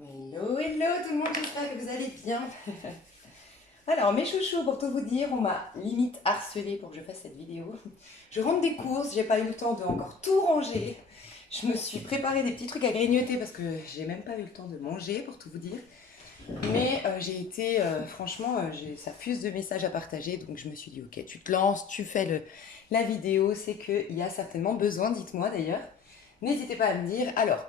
Hello, hello tout le monde, j'espère que vous allez bien. Alors mes chouchous, pour tout vous dire, on m'a limite harcelé pour que je fasse cette vidéo. Je rentre des courses, j'ai pas eu le temps de encore tout ranger. Je me suis préparé des petits trucs à grignoter parce que j'ai même pas eu le temps de manger pour tout vous dire. Mais j'ai été, franchement, ça fuse de messages à partager, donc je me suis dit ok, tu te lances, tu fais la vidéo, c'est qu'il y a certainement besoin, dites-moi d'ailleurs. N'hésitez pas à me dire. Alors,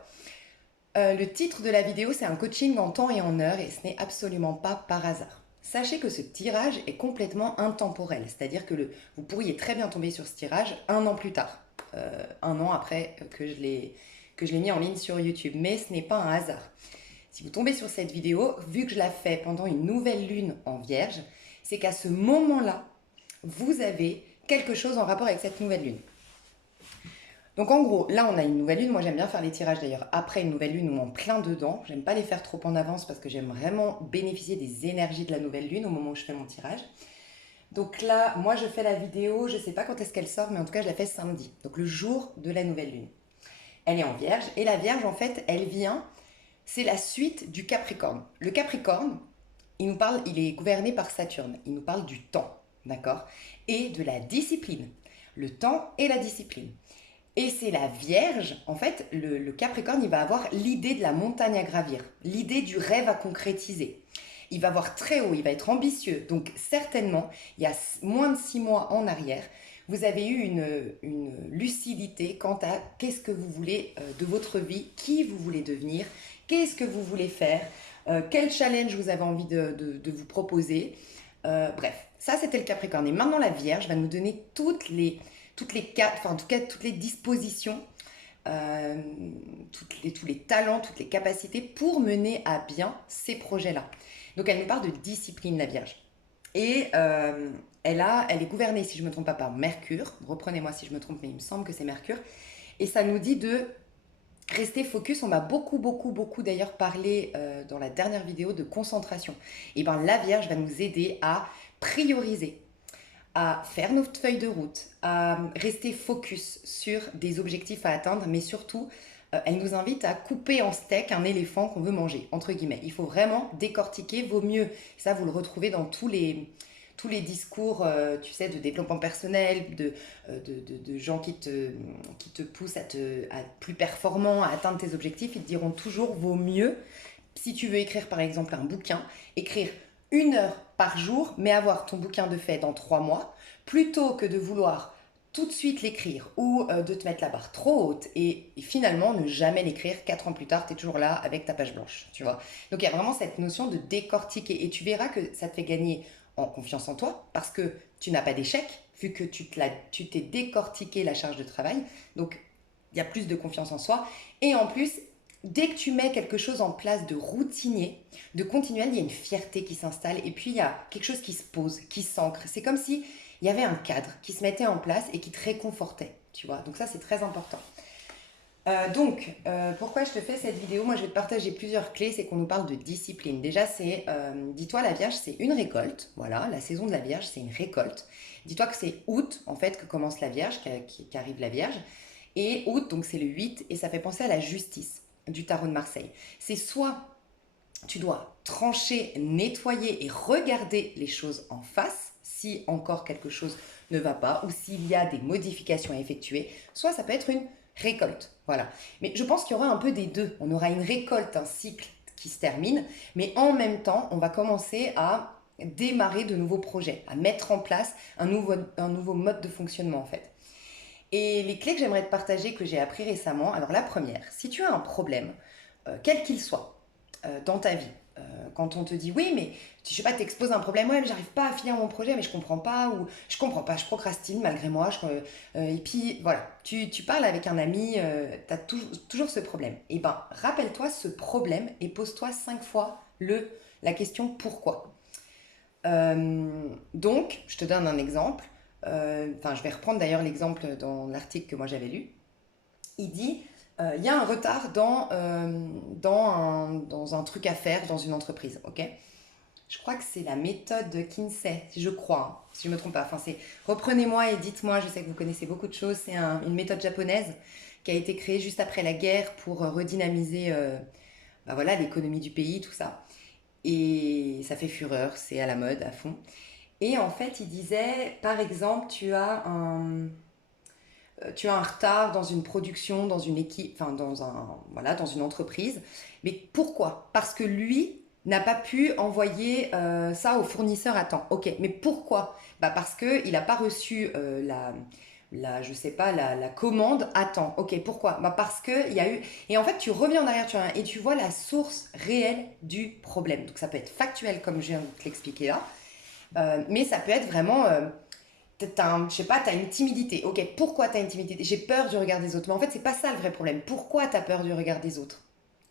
le titre de la vidéo, c'est un coaching en temps et en heure et ce n'est absolument pas par hasard. Sachez que ce tirage est complètement intemporel, c'est-à-dire que vous pourriez très bien tomber sur ce tirage un an plus tard, un an après que je l'ai mis en ligne sur YouTube, mais ce n'est pas un hasard. Si vous tombez sur cette vidéo, vu que je la fais pendant une nouvelle lune en vierge, c'est qu'à ce moment-là, vous avez quelque chose en rapport avec cette nouvelle lune. Donc en gros, là on a une nouvelle lune. Moi j'aime bien faire les tirages d'ailleurs après une nouvelle lune ou en plein dedans. J'aime pas les faire trop en avance parce que j'aime vraiment bénéficier des énergies de la nouvelle lune au moment où je fais mon tirage. Donc là, moi je fais la vidéo, je sais pas quand est-ce qu'elle sort, mais en tout cas je la fais samedi, donc le jour de la nouvelle lune. Elle est en vierge et la vierge en fait elle vient, c'est la suite du Capricorne. Le Capricorne, il est gouverné par Saturne, il nous parle du temps, d'accord, et de la discipline. Le temps et la discipline. Et c'est la Vierge, en fait, le Capricorne, il va avoir l'idée de la montagne à gravir, l'idée du rêve à concrétiser. Il va voir très haut, il va être ambitieux. Donc certainement, il y a moins de 6 mois en arrière, vous avez eu une lucidité quant à qu'est-ce que vous voulez de votre vie, qui vous voulez devenir, qu'est-ce que vous voulez faire, quel challenge vous avez envie de vous proposer. Bref, ça c'était le Capricorne. Et maintenant la Vierge va nous donner enfin en tout cas toutes les dispositions, tous les talents, toutes les capacités pour mener à bien ces projets-là. Donc elle nous parle de discipline, la Vierge. Et elle est gouvernée, si je ne me trompe pas, par Mercure. Reprenez-moi si je me trompe, mais il me semble que c'est Mercure. Et ça nous dit de rester focus. On m'a beaucoup d'ailleurs parlé dans la dernière vidéo de concentration. Et bien la Vierge va nous aider à prioriser, à faire notre feuille de route, à rester focus sur des objectifs à atteindre, mais surtout, elle nous invite à couper en steak un éléphant qu'on veut manger, entre guillemets. Il faut vraiment décortiquer, vaut mieux. Ça, vous le retrouvez dans tous les discours, tu sais, de développement personnel, de gens qui te poussent à être plus performant, à atteindre tes objectifs. Ils te diront toujours, vaut mieux, si tu veux écrire par exemple un bouquin, écrire 1 heure par jour, mais avoir ton bouquin de fait dans 3 mois, plutôt que de vouloir tout de suite l'écrire ou de te mettre la barre trop haute et finalement ne jamais l'écrire. 4 ans plus tard, tu es toujours là avec ta page blanche, tu vois. Donc il y a vraiment cette notion de décortiquer et tu verras que ça te fait gagner en confiance en toi parce que tu n'as pas d'échec vu que tu t'es décortiqué la charge de travail. Donc il y a plus de confiance en soi et en plus dès que tu mets quelque chose en place de routinier, de continuel, il y a une fierté qui s'installe et puis il y a quelque chose qui se pose, qui s'ancre. C'est comme si il y avait un cadre qui se mettait en place et qui te réconfortait, tu vois. Donc ça, c'est très important. Pourquoi je te fais cette vidéo? Moi, je vais te partager plusieurs clés. C'est qu'on nous parle de discipline. Déjà, dis-toi, la Vierge, c'est une récolte. Voilà, la saison de la Vierge, c'est une récolte. Dis-toi que c'est août, en fait, que commence la Vierge, qu'arrive la Vierge. Et août, donc c'est le 8, et ça fait penser à la justice du tarot de Marseille. C'est soit tu dois trancher, nettoyer et regarder les choses en face, si encore quelque chose ne va pas ou s'il y a des modifications à effectuer, soit ça peut être une récolte. Voilà. Mais je pense qu'il y aura un peu des deux. On aura une récolte, un cycle qui se termine, mais en même temps, on va commencer à démarrer de nouveaux projets, à mettre en place un nouveau mode de fonctionnement en fait. Et les clés que j'aimerais te partager, que j'ai appris récemment, alors la première, si tu as un problème, quel qu'il soit, dans ta vie, quand on te dit oui, mais je sais pas, t'exposes un problème, ouais, mais j'arrive pas à finir mon projet, mais je comprends pas, ou je comprends pas, je procrastine malgré moi, et puis voilà, tu parles avec un ami, tu as toujours ce problème. Et ben, rappelle-toi ce problème et pose-toi 5 fois la question pourquoi. Donc, je te donne un exemple. Enfin, je vais reprendre d'ailleurs l'exemple dans l'article que moi j'avais lu. Il dit, il y a un retard dans un truc à faire dans une entreprise, ok? Je crois que c'est la méthode Kinsey, si je crois, hein, si je ne me trompe pas. Enfin, reprenez-moi et dites-moi, je sais que vous connaissez beaucoup de choses. C'est une méthode japonaise qui a été créée juste après la guerre pour redynamiser bah voilà, l'économie du pays, tout ça. Et ça fait fureur, c'est à la mode à fond. Et en fait, il disait, par exemple, tu as un retard dans une production, dans une équipe, enfin voilà, dans une entreprise. Mais pourquoi? Parce que lui n'a pas pu envoyer ça au fournisseur à temps. Ok, mais pourquoi? Bah parce qu'il n'a pas reçu je sais pas, la commande à temps. Ok, pourquoi? Bah parce qu'il y a eu... Et en fait, tu reviens en arrière et tu vois la source réelle du problème. Donc ça peut être factuel, comme je viens de te l'expliquer là, mais ça peut être vraiment... je sais pas, t'as une timidité. Ok, pourquoi t'as une timidité? J'ai peur du regard des autres. Mais en fait, c'est pas ça le vrai problème. Pourquoi t'as peur du regard des autres?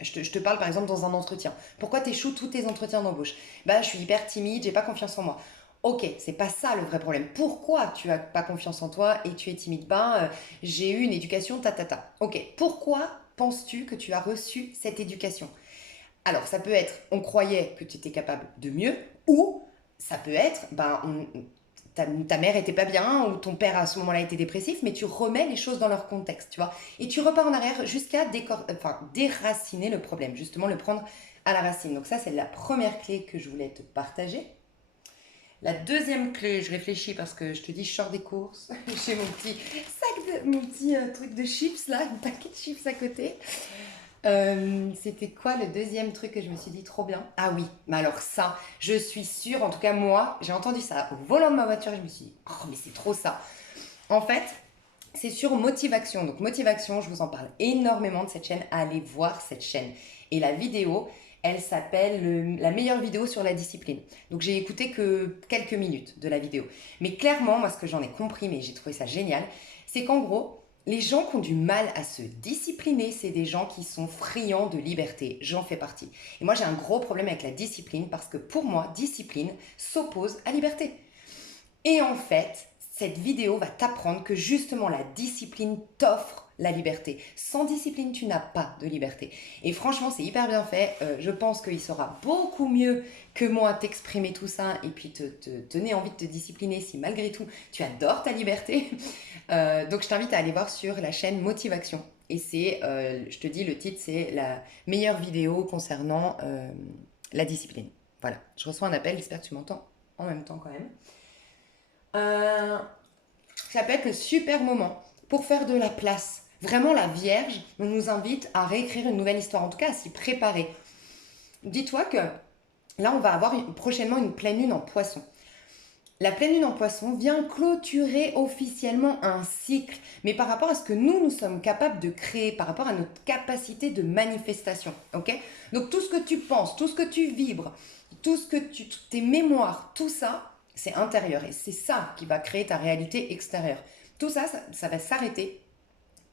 Je te parle par exemple dans un entretien. Pourquoi t'échoues tous tes entretiens d'embauche? Bah, je suis hyper timide, j'ai pas confiance en moi. Ok, c'est pas ça le vrai problème. Pourquoi tu as pas confiance en toi et tu es timide? J'ai eu une éducation ta. Ok, pourquoi penses-tu que tu as reçu cette éducation? Alors, ça peut être, on croyait que tu étais capable de mieux, ou ça peut être, ta mère était pas bien, ou ton père à ce moment-là était dépressif, mais tu remets les choses dans leur contexte, tu vois. Et tu repars en arrière jusqu'à déraciner le problème, justement le prendre à la racine. Donc ça, c'est la première clé que je voulais te partager. La deuxième clé, je réfléchis parce que je te dis, je sors des courses, j'ai mon petit truc de chips là, un paquet de chips à côté. C'était quoi le deuxième truc que je me suis dit trop bien? Ah oui, mais alors ça, je suis sûre, en tout cas moi, j'ai entendu ça au volant de ma voiture et je me suis dit, oh mais c'est trop ça. En fait, c'est sur Motivation. Donc Motivation, je vous en parle énormément de cette chaîne. Allez voir cette chaîne. Et la vidéo, elle s'appelle la meilleure vidéo sur la discipline. Donc j'ai écouté que quelques minutes de la vidéo. Mais clairement, moi ce que j'en ai compris, mais j'ai trouvé ça génial, c'est qu'en gros, les gens qui ont du mal à se discipliner, c'est des gens qui sont friands de liberté. J'en fais partie. Et moi j'ai un gros problème avec la discipline parce que pour moi, discipline s'oppose à liberté. Et en fait, cette vidéo va t'apprendre que justement la discipline t'offre la liberté. Sans discipline, tu n'as pas de liberté. Et franchement, c'est hyper bien fait. Je pense qu'il saura beaucoup mieux que moi t'exprimer tout ça et puis te donner envie de te discipliner si malgré tout tu adores ta liberté. Donc je t'invite à aller voir sur la chaîne Motivation. Et c'est, je te dis, le titre, c'est la meilleure vidéo concernant la discipline. Voilà, je reçois un appel, j'espère que tu m'entends en même temps quand même. Ça peut être le super moment pour faire de la place. Vraiment, la Vierge nous invite à réécrire une nouvelle histoire, en tout cas à s'y préparer. Dis-toi que là, on va avoir prochainement une pleine lune en Poisson. La pleine lune en Poisson vient clôturer officiellement un cycle, mais par rapport à ce que nous sommes capables de créer, par rapport à notre capacité de manifestation. Ok? Donc tout ce que tu penses, tout ce que tu vibres, tes mémoires, tout ça, c'est intérieur et c'est ça qui va créer ta réalité extérieure. Tout ça, ça va s'arrêter.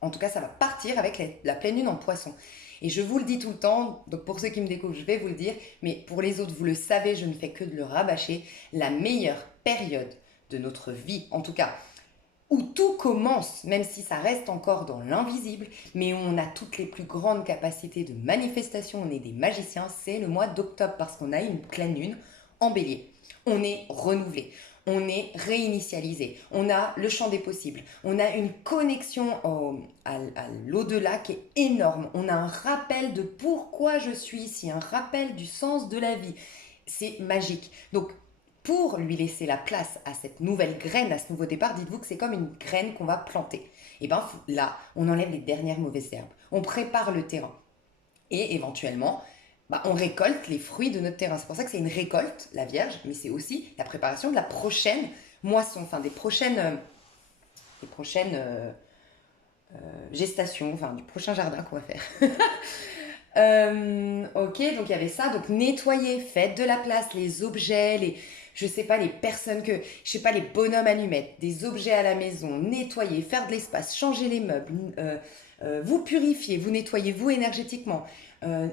En tout cas, ça va partir avec la pleine lune en Poisson. Et je vous le dis tout le temps, donc pour ceux qui me découvrent, je vais vous le dire, mais pour les autres, vous le savez, je ne fais que de le rabâcher. La meilleure période de notre vie, en tout cas, où tout commence, même si ça reste encore dans l'invisible, mais où on a toutes les plus grandes capacités de manifestation, on est des magiciens, c'est le mois d'octobre, parce qu'on a une pleine lune en Bélier. On est renouvelé, on est réinitialisé, on a le champ des possibles, on a une connexion à l'au-delà qui est énorme, on a un rappel de pourquoi je suis ici, un rappel du sens de la vie. C'est magique. Donc, pour lui laisser la place à cette nouvelle graine, à ce nouveau départ, dites-vous que c'est comme une graine qu'on va planter. Et bien là, on enlève les dernières mauvaises herbes, on prépare le terrain. Et éventuellement, on récolte les fruits de notre terrain. C'est pour ça que c'est une récolte, la Vierge, mais c'est aussi la préparation de la prochaine moisson, enfin des prochaines gestations, enfin du prochain jardin qu'on va faire. Ok, donc il y avait ça, donc nettoyer, faites de la place, les objets, je sais pas, les personnes les bonhommes allumettes, des objets à la maison, nettoyer, faire de l'espace, changer les meubles, vous purifier, vous nettoyer, vous énergétiquement,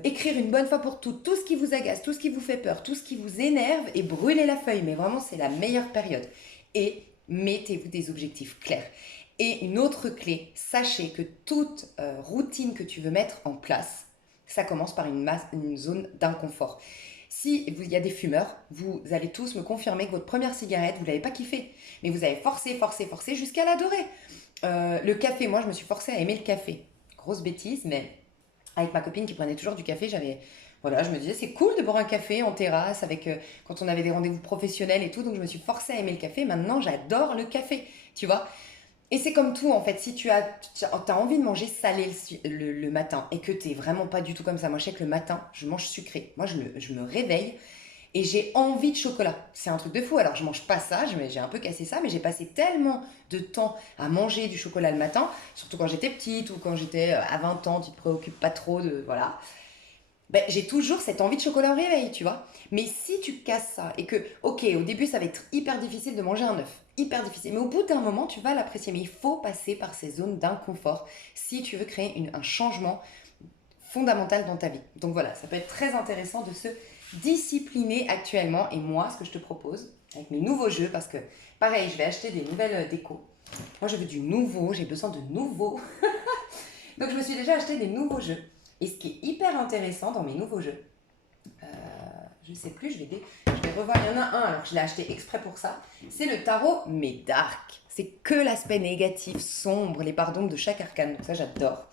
écrire une bonne fois pour toutes, tout ce qui vous agace, tout ce qui vous fait peur, tout ce qui vous énerve et brûler la feuille, mais vraiment c'est la meilleure période. Et mettez-vous des objectifs clairs. Et une autre clé, sachez que toute routine que tu veux mettre en place, ça commence par une zone d'inconfort. Si il y a des fumeurs, vous allez tous me confirmer que votre première cigarette, vous ne l'avez pas kiffée. Mais vous avez forcé jusqu'à l'adorer. Le café, moi je me suis forcée à aimer le café. Grosse bêtise, mais avec ma copine qui prenait toujours du café, voilà, je me disais, c'est cool de boire un café en terrasse avec, quand on avait des rendez-vous professionnels et tout. Donc, je me suis forcée à aimer le café. Maintenant, j'adore le café, tu vois. Et c'est comme tout, en fait. Si t'as envie de manger salé le matin et que t'es vraiment pas du tout comme ça. Moi, je sais que le matin, je mange sucré. Moi, je me réveille et j'ai envie de chocolat. C'est un truc de fou. Alors, je mange pas ça, j'ai un peu cassé ça, mais j'ai passé tellement de temps à manger du chocolat le matin, surtout quand j'étais petite ou quand j'étais à 20 ans, tu te préoccupes pas trop de. Voilà. Ben, j'ai toujours cette envie de chocolat au réveil, tu vois. Mais si tu casses ça et que, ok, au début, ça va être hyper difficile de manger un œuf. Hyper difficile. Mais au bout d'un moment, tu vas l'apprécier. Mais il faut passer par ces zones d'inconfort si tu veux créer un changement fondamental dans ta vie. Donc voilà, ça peut être très intéressant de se discipliner actuellement. Et moi, ce que je te propose, avec mes nouveaux jeux, parce que pareil, je vais acheter des nouvelles décos. Moi, je veux du nouveau, j'ai besoin de nouveau. Donc je me suis déjà acheté des nouveaux jeux. Et ce qui est hyper intéressant dans mes nouveaux jeux, je sais plus, je vais revoir, il y en a un, alors je l'ai acheté exprès pour ça, c'est le tarot mais dark. C'est que l'aspect négatif, sombre, les parts d'ombre de chaque arcane, donc ça j'adore.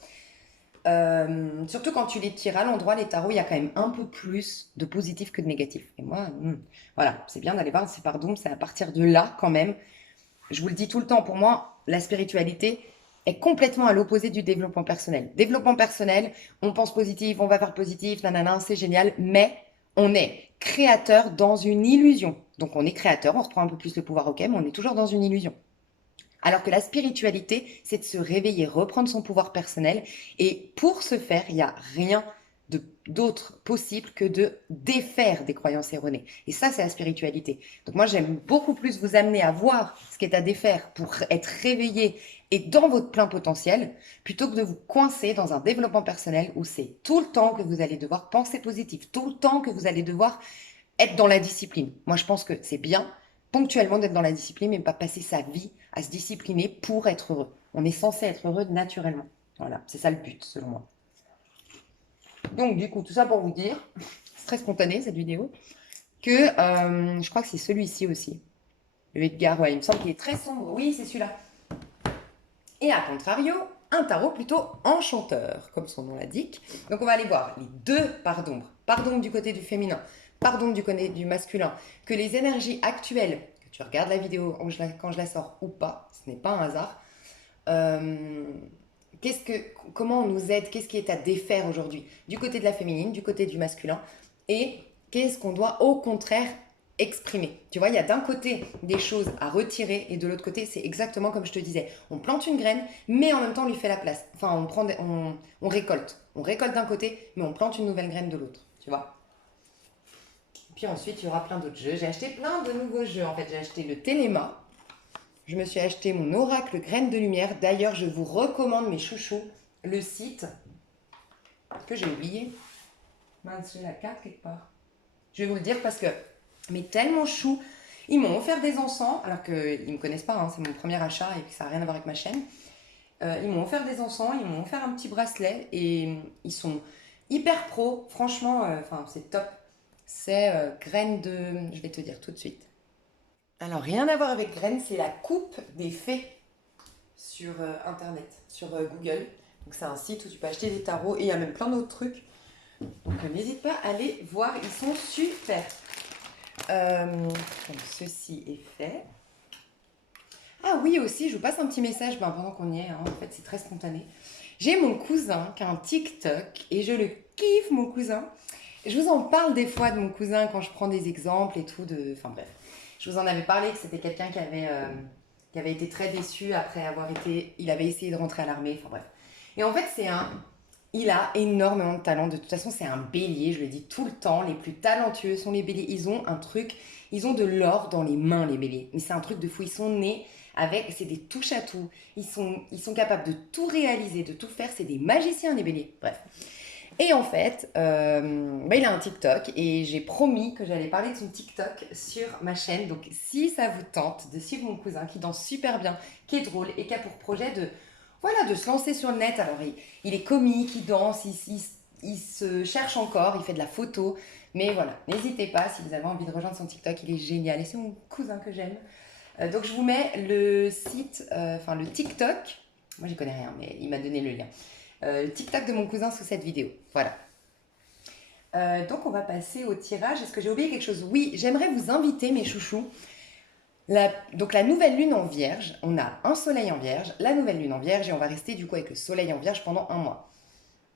Surtout quand tu les tires à l'endroit, les tarots, il y a quand même un peu plus de positif que de négatif. Et moi, voilà, c'est bien d'aller voir ces parts d'ombre, c'est à partir de là quand même. Je vous le dis tout le temps, pour moi, la spiritualité est complètement à l'opposé du développement personnel. Développement personnel, on pense positif, on va faire positif, nanana, c'est génial, mais on est créateur dans une illusion. Donc on est créateur, on reprend un peu plus le pouvoir, ok, mais on est toujours dans une illusion. Alors que la spiritualité, c'est de se réveiller, reprendre son pouvoir personnel. Et pour ce faire, il n'y a rien d'autre possible que de défaire des croyances erronées. Et ça, c'est la spiritualité. Donc moi, j'aime beaucoup plus vous amener à voir ce qui est à défaire pour être réveillé et dans votre plein potentiel, plutôt que de vous coincer dans un développement personnel où c'est tout le temps que vous allez devoir penser positif, tout le temps que vous allez devoir être dans la discipline. Moi, je pense que c'est bien ponctuellement d'être dans la discipline, mais pas passer sa vie à se discipliner pour être heureux. On est censé être heureux naturellement. Voilà, c'est ça le but, selon moi. Donc, du coup, tout ça pour vous dire, c'est très spontané cette vidéo, que je crois que c'est celui-ci aussi. Le Edgar, ouais, il me semble qu'il est très sombre. Oui, c'est celui-là. Et à contrario, un tarot plutôt enchanteur, comme son nom l'indique. Donc on va aller voir les deux parts d'ombre. Part d'ombre du côté du féminin, part d'ombre du côté du masculin. Que les énergies actuelles, que tu regardes la vidéo quand je la sors ou pas, ce n'est pas un hasard. Euh, comment on nous aide, qu'est-ce qui est à défaire aujourd'hui, du côté de la féminine, du côté du masculin, et qu'est-ce qu'on doit au contraire exprimer. Tu vois, il y a d'un côté des choses à retirer et de l'autre côté, c'est exactement comme je te disais. On plante une graine, mais en même temps, on lui fait la place. Enfin, on récolte. On récolte d'un côté, mais on plante une nouvelle graine de l'autre. Tu vois. Puis ensuite, il y aura plein d'autres jeux. J'ai acheté plein de nouveaux jeux. En fait, j'ai acheté le Téléma. Je me suis acheté mon oracle graines de lumière. D'ailleurs, je vous recommande mes chouchous, le site que j'ai oublié. Mince, j'ai la carte quelque part. Je vais vous le dire parce que, mais tellement chou. Ils m'ont offert des encens, alors qu'ils ne me connaissent pas, hein, c'est mon premier achat et que ça n'a rien à voir avec ma chaîne. Ils m'ont offert des encens, ils m'ont offert un petit bracelet et ils sont hyper pro. Franchement, c'est top. C'est graines de. Je vais te dire tout de suite. Alors, rien à voir avec graines, c'est la coupe des fées sur internet, sur Google. Donc, c'est un site où tu peux acheter des tarots et il y a même plein d'autres trucs. Donc, n'hésite pas à aller voir, ils sont super. Donc, ceci est fait. Ah oui, aussi, je vous passe un petit message pendant qu'on y est. Hein, en fait, c'est très spontané. J'ai mon cousin qui a un TikTok et je le kiffe, mon cousin. Je vous en parle des fois de mon cousin quand je prends des exemples et tout. Enfin bref, je vous en avais parlé que c'était quelqu'un qui avait été très déçu après avoir été. Il avait essayé de rentrer à l'armée. Enfin bref. Et en fait, il a énormément de talent. De toute façon, c'est un bélier. Je le dis tout le temps. Les plus talentueux sont les béliers. Ils ont un truc. Ils ont de l'or dans les mains, les béliers. Mais c'est un truc de fou. Ils sont nés avec. C'est des touches à tout. Ils sont capables de tout réaliser, de tout faire. C'est des magiciens, les béliers. Bref. Et en fait, il a un TikTok et j'ai promis que j'allais parler de son TikTok sur ma chaîne. Donc, si ça vous tente de suivre mon cousin qui danse super bien, qui est drôle et qui a pour projet de se lancer sur le net. Alors, il est comique, il danse, il se cherche encore, il fait de la photo. Mais voilà, n'hésitez pas si vous avez envie de rejoindre son TikTok, il est génial et c'est mon cousin que j'aime. Donc, je vous mets le site, le TikTok. Moi, j'y connais rien, mais il m'a donné le lien. le TikTok de mon cousin sous cette vidéo. Voilà. Donc on va passer au tirage. Est-ce que j'ai oublié quelque chose? Oui, j'aimerais vous inviter mes chouchous. Donc la nouvelle lune en Vierge, on a un soleil en Vierge, la nouvelle lune en Vierge et on va rester du coup avec le soleil en Vierge pendant un mois.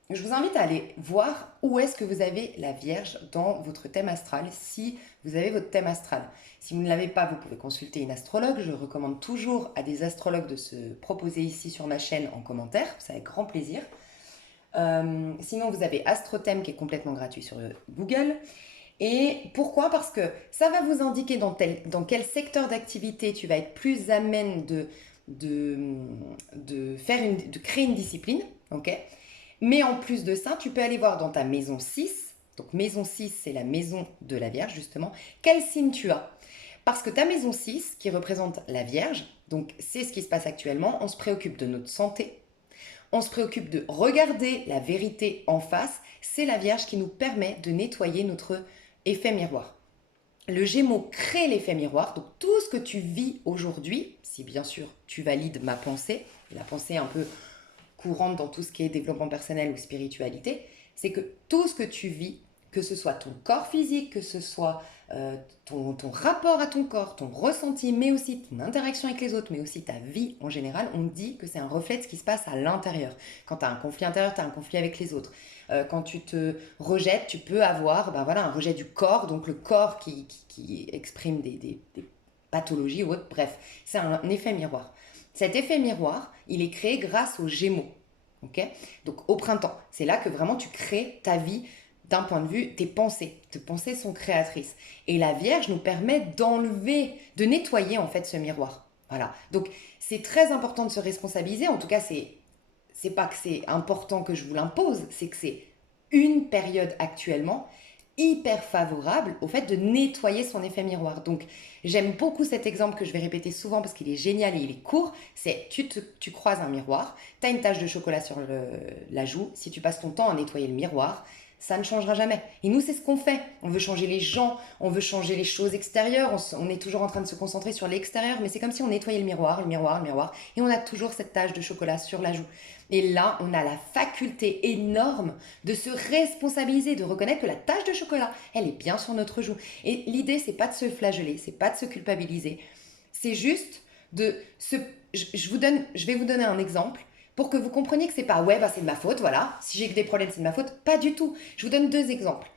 Je vous invite à aller voir où est-ce que vous avez la Vierge dans votre thème astral, si vous avez votre thème astral. Si vous ne l'avez pas, vous pouvez consulter une astrologue. Je recommande toujours à des astrologues de se proposer ici sur ma chaîne en commentaire, c'est avec grand plaisir. Sinon, vous avez AstroThème qui est complètement gratuit sur Google. Et pourquoi? Parce que ça va vous indiquer dans quel secteur d'activité tu vas être plus amène de créer une discipline. Ok. Mais en plus de ça, tu peux aller voir dans ta maison 6. Donc maison 6, c'est la maison de la Vierge justement. Quel signe tu as? Parce que ta maison 6, qui représente la Vierge, donc c'est ce qui se passe actuellement, on se préoccupe de notre santé. On se préoccupe de regarder la vérité en face. C'est la Vierge qui nous permet de nettoyer notre effet miroir. Le Gémeaux crée l'effet miroir, donc tout ce que tu vis aujourd'hui, si bien sûr tu valides ma pensée, la pensée un peu courante dans tout ce qui est développement personnel ou spiritualité, c'est que tout ce que tu vis, que ce soit ton corps physique, que ce soit ton rapport à ton corps, ton ressenti, mais aussi ton interaction avec les autres, mais aussi ta vie en général, on dit que c'est un reflet de ce qui se passe à l'intérieur. Quand tu as un conflit intérieur, tu as un conflit avec les autres. Quand tu te rejettes, tu peux avoir un rejet du corps, donc le corps qui exprime des pathologies ou autre. Bref, c'est un effet miroir. Cet effet miroir, il est créé grâce aux Gémeaux. Okay, donc au printemps, c'est là que vraiment tu crées ta vie d'un point de vue tes pensées. Tes pensées sont créatrices. Et la Vierge nous permet d'enlever, de nettoyer en fait ce miroir. Voilà. Donc c'est très important de se responsabiliser. En tout cas, c'est pas que c'est important que je vous l'impose, c'est que c'est une période actuellement hyper favorable au fait de nettoyer son effet miroir. Donc j'aime beaucoup cet exemple que je vais répéter souvent parce qu'il est génial et il est court. C'est tu croises un miroir, tu as une tache de chocolat sur la joue. Si tu passes ton temps à nettoyer le miroir, ça ne changera jamais. Et nous, c'est ce qu'on fait. On veut changer les gens, on veut changer les choses extérieures. On est toujours en train de se concentrer sur l'extérieur, mais c'est comme si on nettoyait le miroir, le miroir, le miroir. Et on a toujours cette tache de chocolat sur la joue. Et là, on a la faculté énorme de se responsabiliser, de reconnaître que la tache de chocolat, elle est bien sur notre joue. Et l'idée, c'est pas de se flageller, c'est pas de se culpabiliser. C'est juste de se... Je vais vous donner un exemple pour que vous compreniez que c'est pas ouais, c'est de ma faute, voilà. Si j'ai que des problèmes, c'est de ma faute. Pas du tout. Je vous donne deux exemples.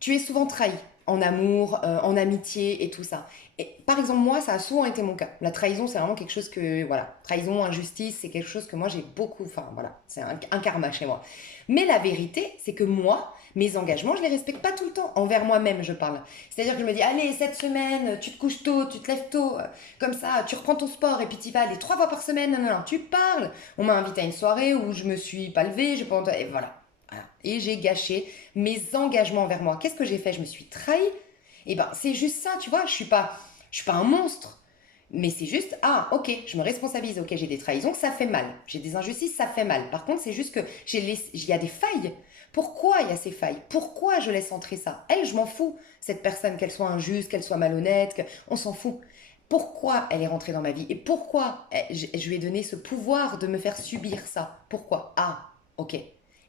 Tu es souvent trahi en amour, en amitié et tout ça. Et par exemple, moi, ça a souvent été mon cas. La trahison, c'est vraiment quelque chose que, voilà, trahison, injustice, c'est quelque chose que moi j'ai beaucoup, enfin voilà, c'est un karma chez moi. Mais la vérité, c'est que moi, mes engagements, je les respecte pas tout le temps. Envers moi-même, je parle. C'est-à-dire que je me dis, allez, cette semaine, tu te couches tôt, tu te lèves tôt, comme ça, tu reprends ton sport et puis tu y vas aller 3 fois par semaine, non, tu parles. On m'a invité à une soirée où je me suis pas levée, j'ai pas entendu, et voilà. Et j'ai gâché mes engagements envers moi. Qu'est-ce que j'ai fait? Je me suis trahie. Et ben, c'est juste ça, tu vois. Je suis pas un monstre. Mais c'est juste, ah, ok, je me responsabilise. Ok, j'ai des trahisons, ça fait mal. J'ai des injustices, ça fait mal. Par contre, c'est juste que il y a des failles. Pourquoi il y a ces failles? Pourquoi je laisse entrer ça? Elle, je m'en fous. Cette personne, qu'elle soit injuste, qu'elle soit malhonnête, on s'en fout. Pourquoi elle est rentrée dans ma vie? Et pourquoi je lui ai donné ce pouvoir de me faire subir ça? Pourquoi? Ah, ok.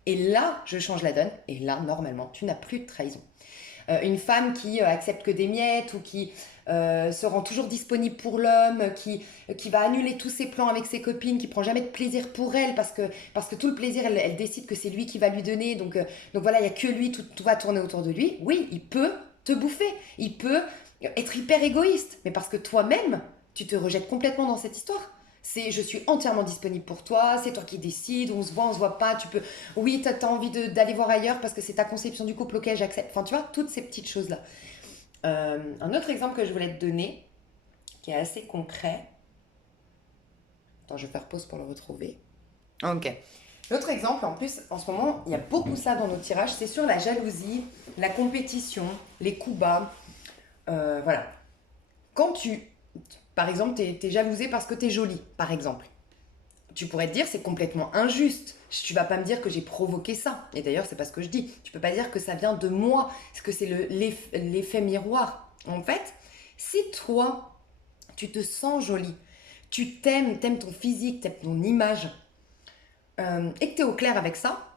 Et là, je change la donne. Et là, normalement, tu n'as plus de trahison. Une femme qui accepte que des miettes ou qui se rend toujours disponible pour l'homme, qui va annuler tous ses plans avec ses copines, qui prend jamais de plaisir pour elle parce que tout le plaisir, elle décide que c'est lui qui va lui donner. Donc voilà, il n'y a que lui, tout va tourner autour de lui. Oui, il peut te bouffer. Il peut être hyper égoïste. Mais parce que toi-même, tu te rejettes complètement dans cette histoire. C'est je suis entièrement disponible pour toi, c'est toi qui décides, on se voit pas, tu peux... Oui, t'as envie d'aller voir ailleurs parce que c'est ta conception du couple, ok, j'accepte. Enfin, tu vois, toutes ces petites choses-là. Un autre exemple que je voulais te donner, qui est assez concret. Attends, je vais faire pause pour le retrouver. Ok. L'autre exemple, en plus, en ce moment, il y a beaucoup ça dans nos tirages, c'est sur la jalousie, la compétition, les coups bas. Voilà. Quand par exemple, t'es jalousé parce que t'es jolie, par exemple. Tu pourrais te dire c'est complètement injuste. Tu vas pas me dire que j'ai provoqué ça. Et d'ailleurs, c'est pas ce que je dis. Tu peux pas dire que ça vient de moi, que c'est l'effet miroir. En fait, si toi, tu te sens jolie, tu t'aimes ton physique, t'aimes ton image, et que tu es au clair avec ça,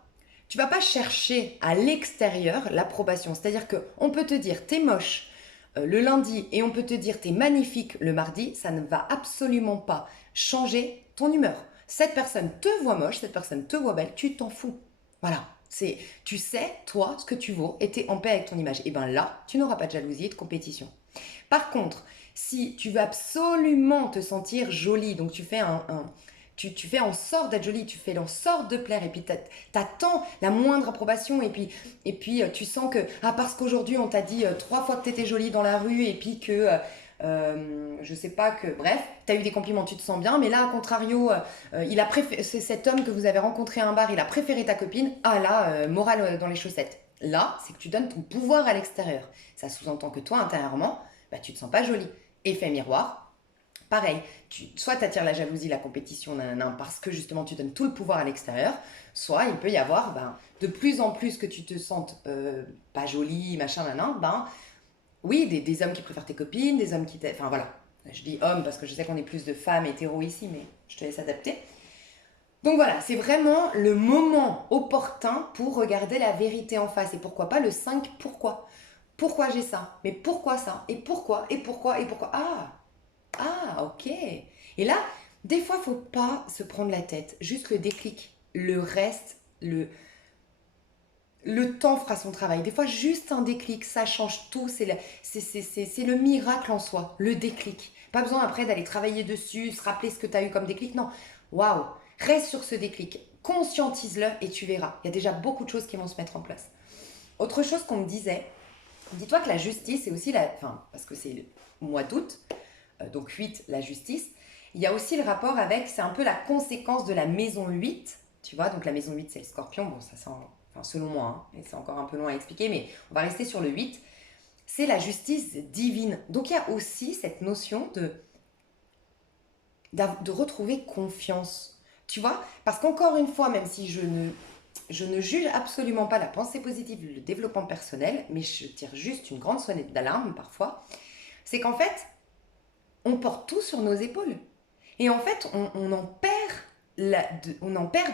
tu vas pas chercher à l'extérieur l'approbation. C'est-à-dire qu'on peut te dire t'es moche le lundi et on peut te dire t'es magnifique le mardi, ça ne va absolument pas changer ton humeur. Cette personne te voit moche, cette personne te voit belle, tu t'en fous. Voilà. Tu sais, toi, ce que tu vaux et t'es en paix avec ton image. Et bien là, tu n'auras pas de jalousie et de compétition. Par contre, si tu veux absolument te sentir jolie, donc tu fais tu fais en sorte d'être jolie, tu fais en sorte de plaire, et puis t'attends la moindre approbation, et puis tu sens que, ah, parce qu'aujourd'hui on t'a dit 3 fois que t'étais jolie dans la rue, et puis que, je sais pas, que, bref, t'as eu des compliments, tu te sens bien, mais là, à contrario, c'est cet homme que vous avez rencontré à un bar, il a préféré ta copine, ah là, morale dans les chaussettes. Là, c'est que tu donnes ton pouvoir à l'extérieur. Ça sous-entend que toi, intérieurement, bah, tu te sens pas jolie. Effet miroir, pareil, soit tu attires la jalousie, la compétition, nanana, parce que justement tu donnes tout le pouvoir à l'extérieur, soit il peut y avoir de plus en plus que tu te sentes pas jolie, machin, nanana, oui, des hommes qui préfèrent tes copines, des hommes qui t'aiment. Enfin voilà, je dis hommes parce que je sais qu'on est plus de femmes hétéros ici, mais je te laisse adapter. Donc voilà, c'est vraiment le moment opportun pour regarder la vérité en face. Et pourquoi pas le 5 pourquoi. Pourquoi j'ai ça? Mais pourquoi ça? Et pourquoi? Et pourquoi? Et pourquoi? Ah, ok. Et là, des fois, faut pas se prendre la tête. Juste le déclic. Le reste, le temps fera son travail. Des fois, juste un déclic, ça change tout. C'est le miracle en soi, le déclic. Pas besoin après d'aller travailler dessus, se rappeler ce que tu as eu comme déclic. Non. Waouh. Reste sur ce déclic. Conscientise-le et tu verras. Il y a déjà beaucoup de choses qui vont se mettre en place. Autre chose qu'on me disait, dis-toi que la justice est aussi la. Enfin, parce que c'est le mois d'août, donc 8, la justice. Il y a aussi le rapport avec, c'est un peu la conséquence de la maison 8, tu vois, donc la maison 8 c'est le scorpion, bon ça sent, enfin selon moi, hein, et c'est encore un peu loin à expliquer, mais on va rester sur le 8, c'est la justice divine. Donc il y a aussi cette notion de retrouver confiance, tu vois, parce qu'encore une fois, même si je ne juge absolument pas la pensée positive, le développement personnel, mais je tire juste une grande sonnette d'alarme parfois, c'est qu'en fait, on porte tout sur nos épaules. Et en fait, on en perd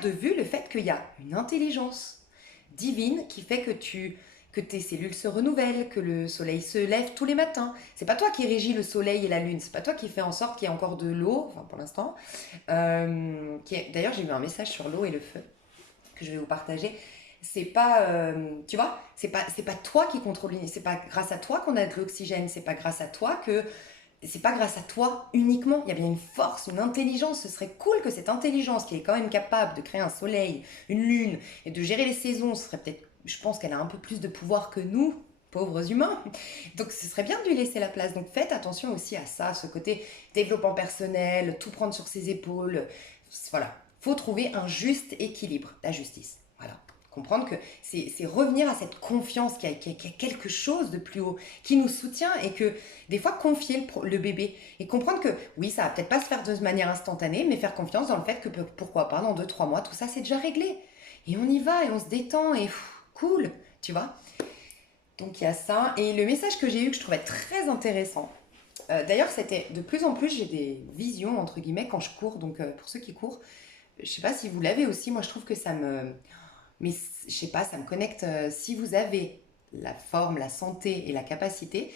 de vue le fait qu'il y a une intelligence divine qui fait que tes cellules se renouvellent, que le soleil se lève tous les matins. C'est pas toi qui régis le soleil et la lune, c'est pas toi qui fais en sorte qu'il y ait encore de l'eau, enfin pour l'instant. D'ailleurs, j'ai eu un message sur l'eau et le feu que je vais vous partager. C'est pas, tu vois, c'est pas toi qui contrôle, c'est pas grâce à toi qu'on a de l'oxygène, c'est pas grâce à toi uniquement, il y a bien une force, une intelligence. Ce serait cool que cette intelligence qui est quand même capable de créer un soleil, une lune et de gérer les saisons, ce serait peut-être, je pense qu'elle a un peu plus de pouvoir que nous, pauvres humains. Donc ce serait bien de lui laisser la place. Donc faites attention aussi à ça, ce côté développement personnel, tout prendre sur ses épaules. Voilà, faut trouver un juste équilibre, la justice. Voilà. Comprendre que c'est revenir à cette confiance qu'il y a quelque chose de plus haut qui nous soutient, et que des fois confier le bébé et comprendre que oui, ça va peut-être pas se faire de manière instantanée, mais faire confiance dans le fait que pourquoi pas dans 2 3 mois tout ça c'est déjà réglé, et on y va et on se détend et cool, tu vois. Donc il y a ça. Et le message que j'ai eu que je trouvais très intéressant, d'ailleurs c'était de plus en plus, j'ai des visions entre guillemets quand je cours, donc pour ceux qui courent, je sais pas si vous l'avez aussi, moi je trouve que ça me, mais je sais pas, ça me connecte. Si vous avez la forme, la santé et la capacité,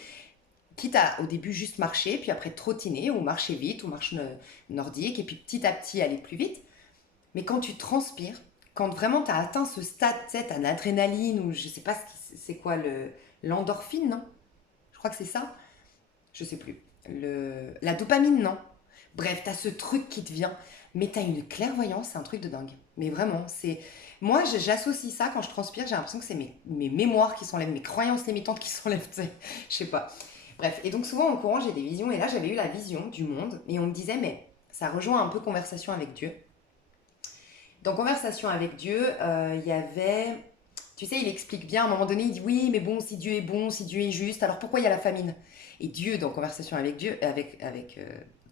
quitte à au début juste marcher, puis après trottiner ou marcher vite ou marche nordique, et puis petit à petit aller plus vite. Mais quand tu transpires, quand vraiment tu as atteint ce stade, tu sais, t'as l'adrénaline, ou je sais pas c'est quoi, l'endorphine, non? Je crois que c'est ça. Je sais plus. La dopamine, non. Bref, t'as ce truc qui te vient, mais t'as une clairvoyance, c'est un truc de dingue. Mais vraiment, c'est. Moi, j'associe ça quand je transpire, j'ai l'impression que c'est mes mémoires qui s'enlèvent, mes croyances limitantes qui s'enlèvent, tu sais. Je sais pas. Bref, et donc souvent en courant, j'ai des visions, et là j'avais eu la vision du monde, et on me disait, mais ça rejoint un peu conversation avec Dieu. Dans conversation avec Dieu, il y avait. Tu sais, il explique bien, à un moment donné, il dit oui, mais bon, si Dieu est bon, si Dieu est juste, alors pourquoi il y a la famine? Et Dieu, dans Conversation avec Dieu,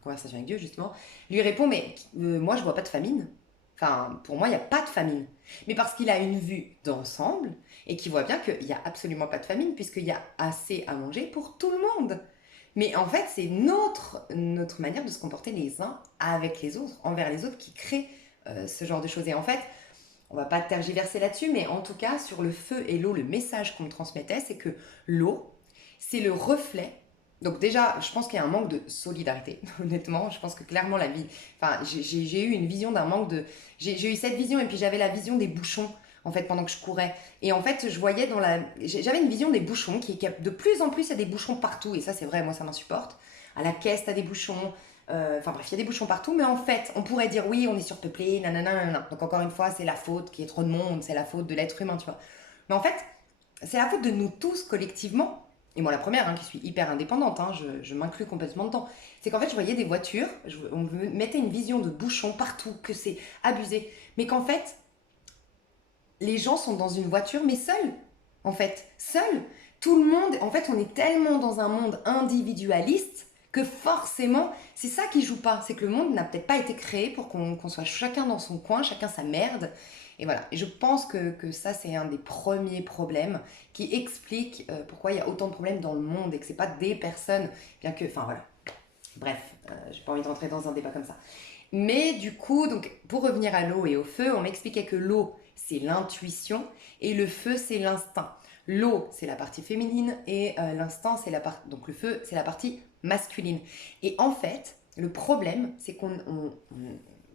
Conversation avec Dieu, justement, lui répond, mais moi, je vois pas de famine. Enfin, pour moi, il n'y a pas de famine. Mais parce qu'il a une vue d'ensemble et qu'il voit bien qu'il n'y a absolument pas de famine, puisqu'il y a assez à manger pour tout le monde. Mais en fait, c'est notre manière de se comporter les uns avec les autres, envers les autres, qui crée ce genre de choses. Et en fait, on va pas tergiverser là-dessus, mais en tout cas, sur le feu et l'eau, le message qu'on me transmettait, c'est que l'eau, c'est le reflet. Donc déjà, je pense qu'il y a un manque de solidarité, honnêtement. Je pense que clairement, la vie... Enfin, j'ai eu une vision d'un manque de... J'ai eu cette vision et puis j'avais la vision des bouchons, en fait, pendant que je courais. Et en fait, je voyais dans la... J'avais une vision des bouchons, qui de plus en plus, il y a des bouchons partout. Et ça, c'est vrai, moi, ça m'insupporte. À la caisse, t'as des bouchons. Enfin bref, il y a des bouchons partout, mais en fait, on pourrait dire oui, on est surpeuplé, nanana, nanana. Donc encore une fois, c'est la faute qu'il y ait trop de monde, c'est la faute de l'être humain, tu vois. Mais en fait, c'est la faute de nous tous collectivement. Et moi, la première, qui suis hyper indépendante, je m'inclus complètement dedans. C'est qu'en fait, je voyais des voitures, on me mettait une vision de bouchons partout, que c'est abusé. Mais qu'en fait, les gens sont dans une voiture, mais seuls. En fait, seuls. Tout le monde, en fait, on est tellement dans un monde individualiste que forcément, c'est ça qui joue pas. C'est que le monde n'a peut-être pas été créé pour qu'on soit chacun dans son coin, chacun sa merde. Et voilà. Et je pense que ça, c'est un des premiers problèmes qui explique pourquoi il y a autant de problèmes dans le monde et que c'est pas des personnes, bien que, enfin voilà. Bref, j'ai pas envie de rentrer dans un débat comme ça. Mais du coup, donc, pour revenir à l'eau et au feu, on m'expliquait que l'eau, c'est l'intuition et le feu, c'est l'instinct. L'eau, c'est la partie féminine et l'instinct, c'est la partie... Donc le feu, c'est la partie masculine. Et en fait, le problème, c'est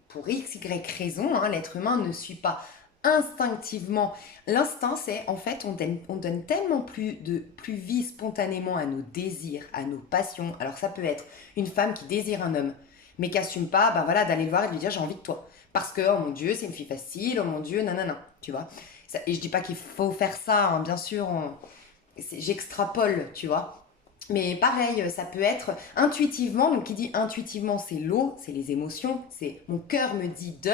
pour x, y raison, l'être humain ne suit pas instinctivement. L'instinct, c'est en fait, on donne tellement plus vie spontanément à nos désirs, à nos passions. Alors ça peut être une femme qui désire un homme, mais qui assume pas, ben voilà, d'aller le voir et de lui dire j'ai envie de toi. Parce que, oh mon Dieu, c'est une fille facile, oh mon Dieu, nanana, tu vois. Et je dis pas qu'il faut faire ça, bien sûr, j'extrapole, tu vois. Mais pareil, ça peut être intuitivement, donc qui dit intuitivement, c'est l'eau, c'est les émotions, c'est mon cœur me dit de,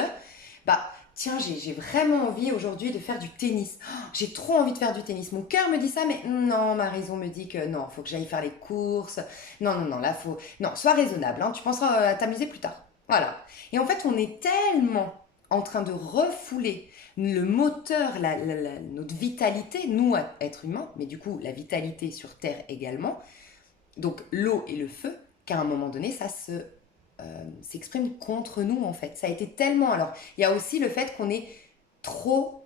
bah tiens, j'ai vraiment envie aujourd'hui de faire du tennis. Oh, j'ai trop envie de faire du tennis. Mon cœur me dit ça, mais non, ma raison me dit que non, faut que j'aille faire les courses. Non, non, non, là, faut... Non, sois raisonnable, tu penseras à t'amuser plus tard. Voilà. Et en fait, on est tellement en train de refouler le moteur, notre vitalité, nous, êtres humains, mais du coup, la vitalité sur Terre également, donc l'eau et le feu, qu'à un moment donné, ça s'exprime contre nous, en fait. Ça a été tellement... Alors, il y a aussi le fait qu'on est trop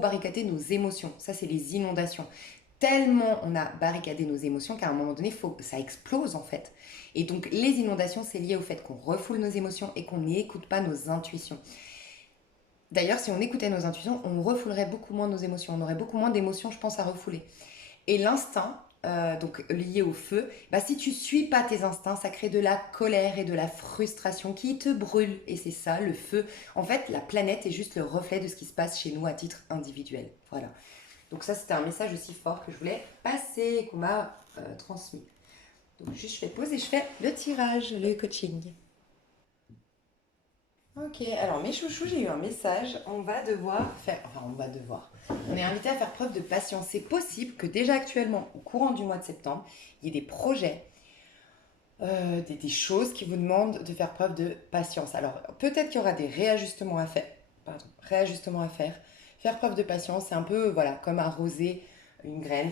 barricadé nos émotions. Ça, c'est les inondations. Tellement on a barricadé nos émotions qu'à un moment donné, ça explose, en fait. Et donc, les inondations, c'est lié au fait qu'on refoule nos émotions et qu'on n'écoute pas nos intuitions. D'ailleurs, si on écoutait nos intuitions, on refoulerait beaucoup moins nos émotions. On aurait beaucoup moins d'émotions, je pense, à refouler. Et l'instinct, donc lié au feu, bah, si tu suis pas tes instincts, ça crée de la colère et de la frustration qui te brûle. Et c'est ça, le feu. En fait, la planète est juste le reflet de ce qui se passe chez nous à titre individuel. Voilà. Donc ça, c'était un message aussi fort que je voulais passer, qu'on m'a transmis. Donc juste, je fais pause et je fais le tirage, le coaching. Ok, alors mes chouchous, j'ai eu un message. On va devoir faire... Enfin, on va devoir. On est invité à faire preuve de patience. C'est possible que déjà actuellement, au courant du mois de septembre, il y ait des projets, des choses qui vous demandent de faire preuve de patience. Alors, peut-être qu'il y aura des réajustements à faire. Pardon, réajustements à faire. Faire preuve de patience, c'est un peu, voilà, comme arroser une graine.